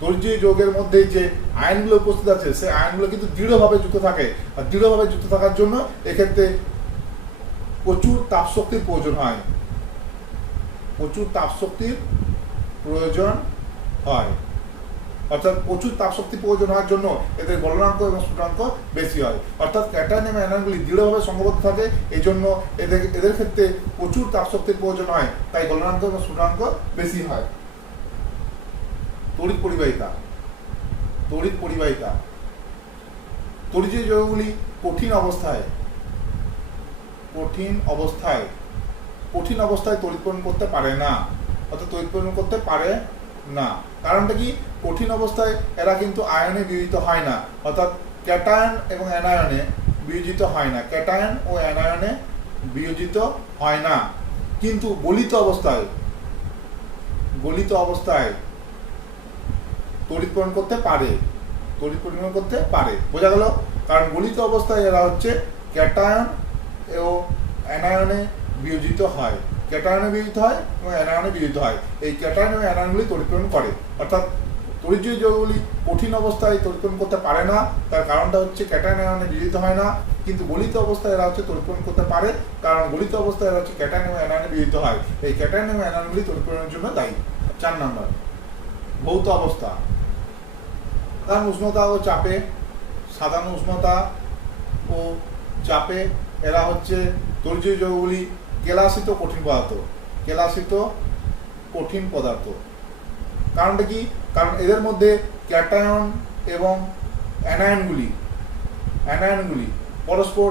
তড়িৎ যৌগের মধ্যে যে আয়নগুলো উপস্থিত আছে সেই আয়নগুলো কিন্তু দৃঢ়ভাবে যুক্ত থাকে, আর দৃঢ়ভাবে যুক্ত থাকার জন্য এক্ষেত্রে প্রচুর তাপশক্তির প্রয়োজন হয়, প্রচুর তাপশক্তির প্রয়োজন হয়। অর্থাৎ প্রচুর তাপশক্তি প্রয়োজন হওয়ার জন্য এদের গলনাঙ্ক এবং স্ফুটনাঙ্ক বেশি হয়। অর্থাৎ ক্যাটায়ন এবং অ্যানায়নগুলি দৃঢ়ভাবে সংঘবদ্ধ থাকে, এই জন্য এদের ক্ষেত্রে প্রচুর তাপশক্তির প্রয়োজন হয়, তাই গলনাঙ্ক এবং স্ফুটনাঙ্ক বেশি হয়। তড়িৎ পরিবাহিতা। তড়িৎ পরিবাহিতা তড়িৎ যৌগগুলি কঠিন অবস্থায় তড়িৎকরণ করতে পারে না, অর্থাৎ তড়িৎকরণ করতে পারে না। কারণটা কি? কঠিন অবস্থায় এরা কিন্তু আয়নে বিয়োজিত হয় না, অর্থাৎ ক্যাটায়ন এবং অ্যানায়নে বিয়োজিত হয় না, ক্যাটায়ন ও অ্যানায়নে বিয়োজিত হয় না। কিন্তু গলিত অবস্থায় তড়িৎকরণ করতে পারে, বোঝা গেল? কারণ গলিত অবস্থায় এরা হচ্ছে ক্যাটায়ন ও অ্যানায়নে বিয়োজিত হয়, এবং অ্যানায়নে বিয়োজিত হয়। এই ক্যাটায়ন এবং অ্যানায়নগুলি তড়িৎকরণ করে। অর্থাৎ তড়িৎ যৌগগুলি কঠিন অবস্থায় তড়িৎকরণ করতে পারে না, তার কারণটা হচ্ছে ক্যাটায়ন অ্যানায়নে বিয়োজিত হয় না। কিন্তু গলিত অবস্থায় এরা হচ্ছে তড়িৎকরণ করতে পারে, কারণ গলিত অবস্থায় এরা হচ্ছে ক্যাটায়ন এবং অ্যানায়নে বিয়োজিত হয়। এই ক্যাটায়ন এবং অ্যানায়নগুলি তড়িৎকরণের জন্য দায়ী। 4 নম্বর, ভৌত অবস্থা। সাধারণ উষ্ণতা ও চাপে এরা হচ্ছে তড়িৎ যৌগগুলি কেলাসিত কঠিন পদার্থ। কারণটা কি? কারণ এদের মধ্যে ক্যাটায়ন এবং অ্যানায়নগুলি পরস্পর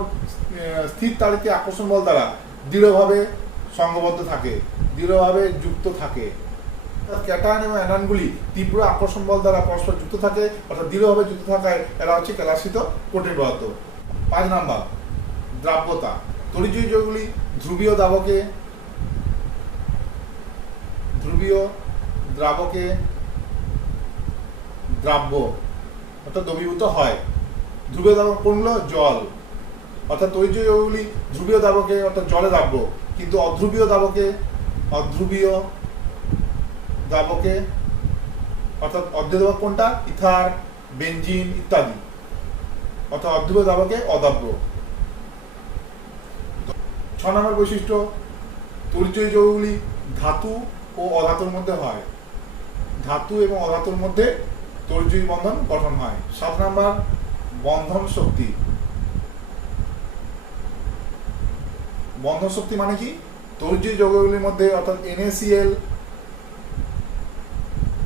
স্থির তাড়িতে আকর্ষণ বল দ্বারা দৃঢ়ভাবে সংঘবদ্ধ থাকে, দৃঢ়ভাবে যুক্ত থাকে। ক্যাটায়ন এবং অ্যানায়নগুলি তীব্র আকর্ষণ বল দ্বারা পরস্পর যুক্ত থাকে, অর্থাৎ দৃঢ়ভাবে যুক্ত থাকায় এরা হচ্ছে কেলাসিত কঠিন পদার্থ। 5 নম্বর, দ্রাব্যতা। তড়িৎ যৌগগুলি ধ্রুবীয় দ্রাবকে দ্রাব্য অর্থাৎ দ্রবীভূত হয়। ধ্রুবীয় দ্রাবক কোনগুলো? জল। অর্থাৎ তড়িৎ যৌগগুলি ধ্রুবীয় দ্রাবকে অর্থাৎ জলে দ্রাব্য, কিন্তু অধ্রুবীয় দ্রাবকে অর্থাৎ অধ্রুবীয় দ্রাবক কোনটা? ইথার, বেনজিন ইত্যাদি, অর্থাৎ অধ্রুবীয় দ্রাবকে অদ্রাব্য। 6 নম্বর বৈশিষ্ট্য, তড়িৎ যৌগগুলি ধাতু ও অধাতুর মধ্যে হয়, ধাতু এবং অধাতুর মধ্যে তড়িৎ বন্ধন গঠন হয়। 7 নম্বর, বন্ধন শক্তি। বন্ধন শক্তি মানে কি? তড়িৎ যৌগগুলির মধ্যে অর্থাৎ NaCl,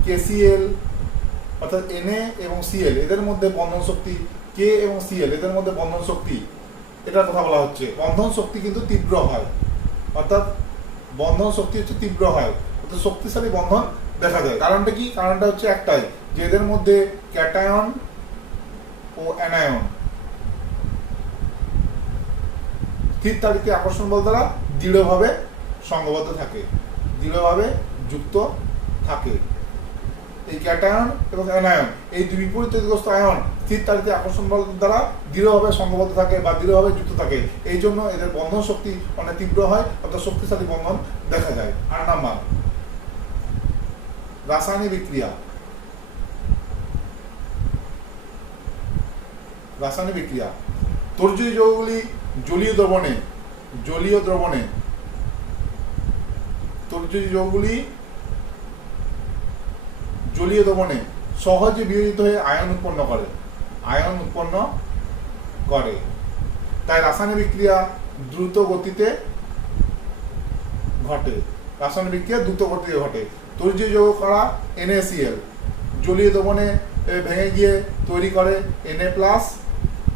KCl অর্থাৎ Na এবং Cl এদের মধ্যে বন্ধন শক্তি, K এবং Cl এদের মধ্যে বন্ধন শক্তি, এটার কথা বলা হচ্ছে। বন্ধন শক্তি কিন্তু তীব্র হয়, অর্থাৎ বন্ধন শক্তি হচ্ছে তীব্র হয়, অর্থাৎ শক্তিশালী বন্ধন দেখা যায়। কারণটা কি? কারণটা হচ্ছে একটাই, যে এদের মধ্যে ক্যাটায়ন ও অ্যানায়ন স্থির তাড়িতে আকর্ষণ বল দ্বারা দৃঢ়ভাবে সংঘবদ্ধ থাকে, দৃঢ়ভাবে যুক্ত থাকে। এই ক্যাটায়ন এবং অ্যানায়ন, এই দুই বিপরীত দিকস্থ আয়ন স্থির তাড়িতে আকর্ষণ বল দ্বারা দৃঢ়ভাবে সংঘবদ্ধ থাকে বা দৃঢ়ভাবে যুক্ত থাকে, এই জন্য এদের বন্ধন শক্তি অনেক তীব্র হয়, অর্থাৎ শক্তিশালী বন্ধন দেখা যায়। 8 নম্বর, রাসায়নিক বিক্রিয়া। তড়িৎ যৌগগুলি জলীয় দ্রবণে সহজে বিয়োজিত হয়ে আয়ন উৎপন্ন করে, তাই রাসায়নিক বিক্রিয়া দ্রুত গতিতে ঘটে। তড়িৎ যৌগ করা NaCl জলীয় দ্রবণে ভেঙে গিয়ে তৈরি করে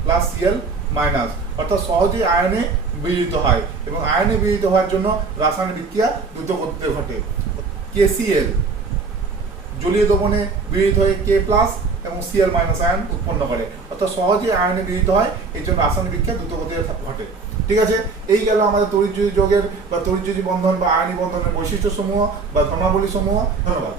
Na+Cl-, অর্থাৎ সহজেই আয়নে বিয়োজিত হয়, এবং আয়নে বিয়োজিত হওয়ার জন্য রাসায়নিক বিক্রিয়া দ্রুত গতিতে ঘটে। KCl জলীয় দ্রবণে বিয়োজিত হয়ে K+ এবং Cl- আয়ন উৎপন্ন করে, অর্থাৎ সহজেই আয়নে বিয়োজিত হয়, এই জন্য রাসায়নিক বিক্রিয়া দ্রুত গতিতে ঘটে। ঠিক আছে, এই গেল আমাদের তড়িৎ যৌগের বা তড়িৎ বন্ধন বা আয়নীক বন্ধনের বৈশিষ্ট্য সমূহ বা ধর্মাবলী সমূহ। ধন্যবাদ।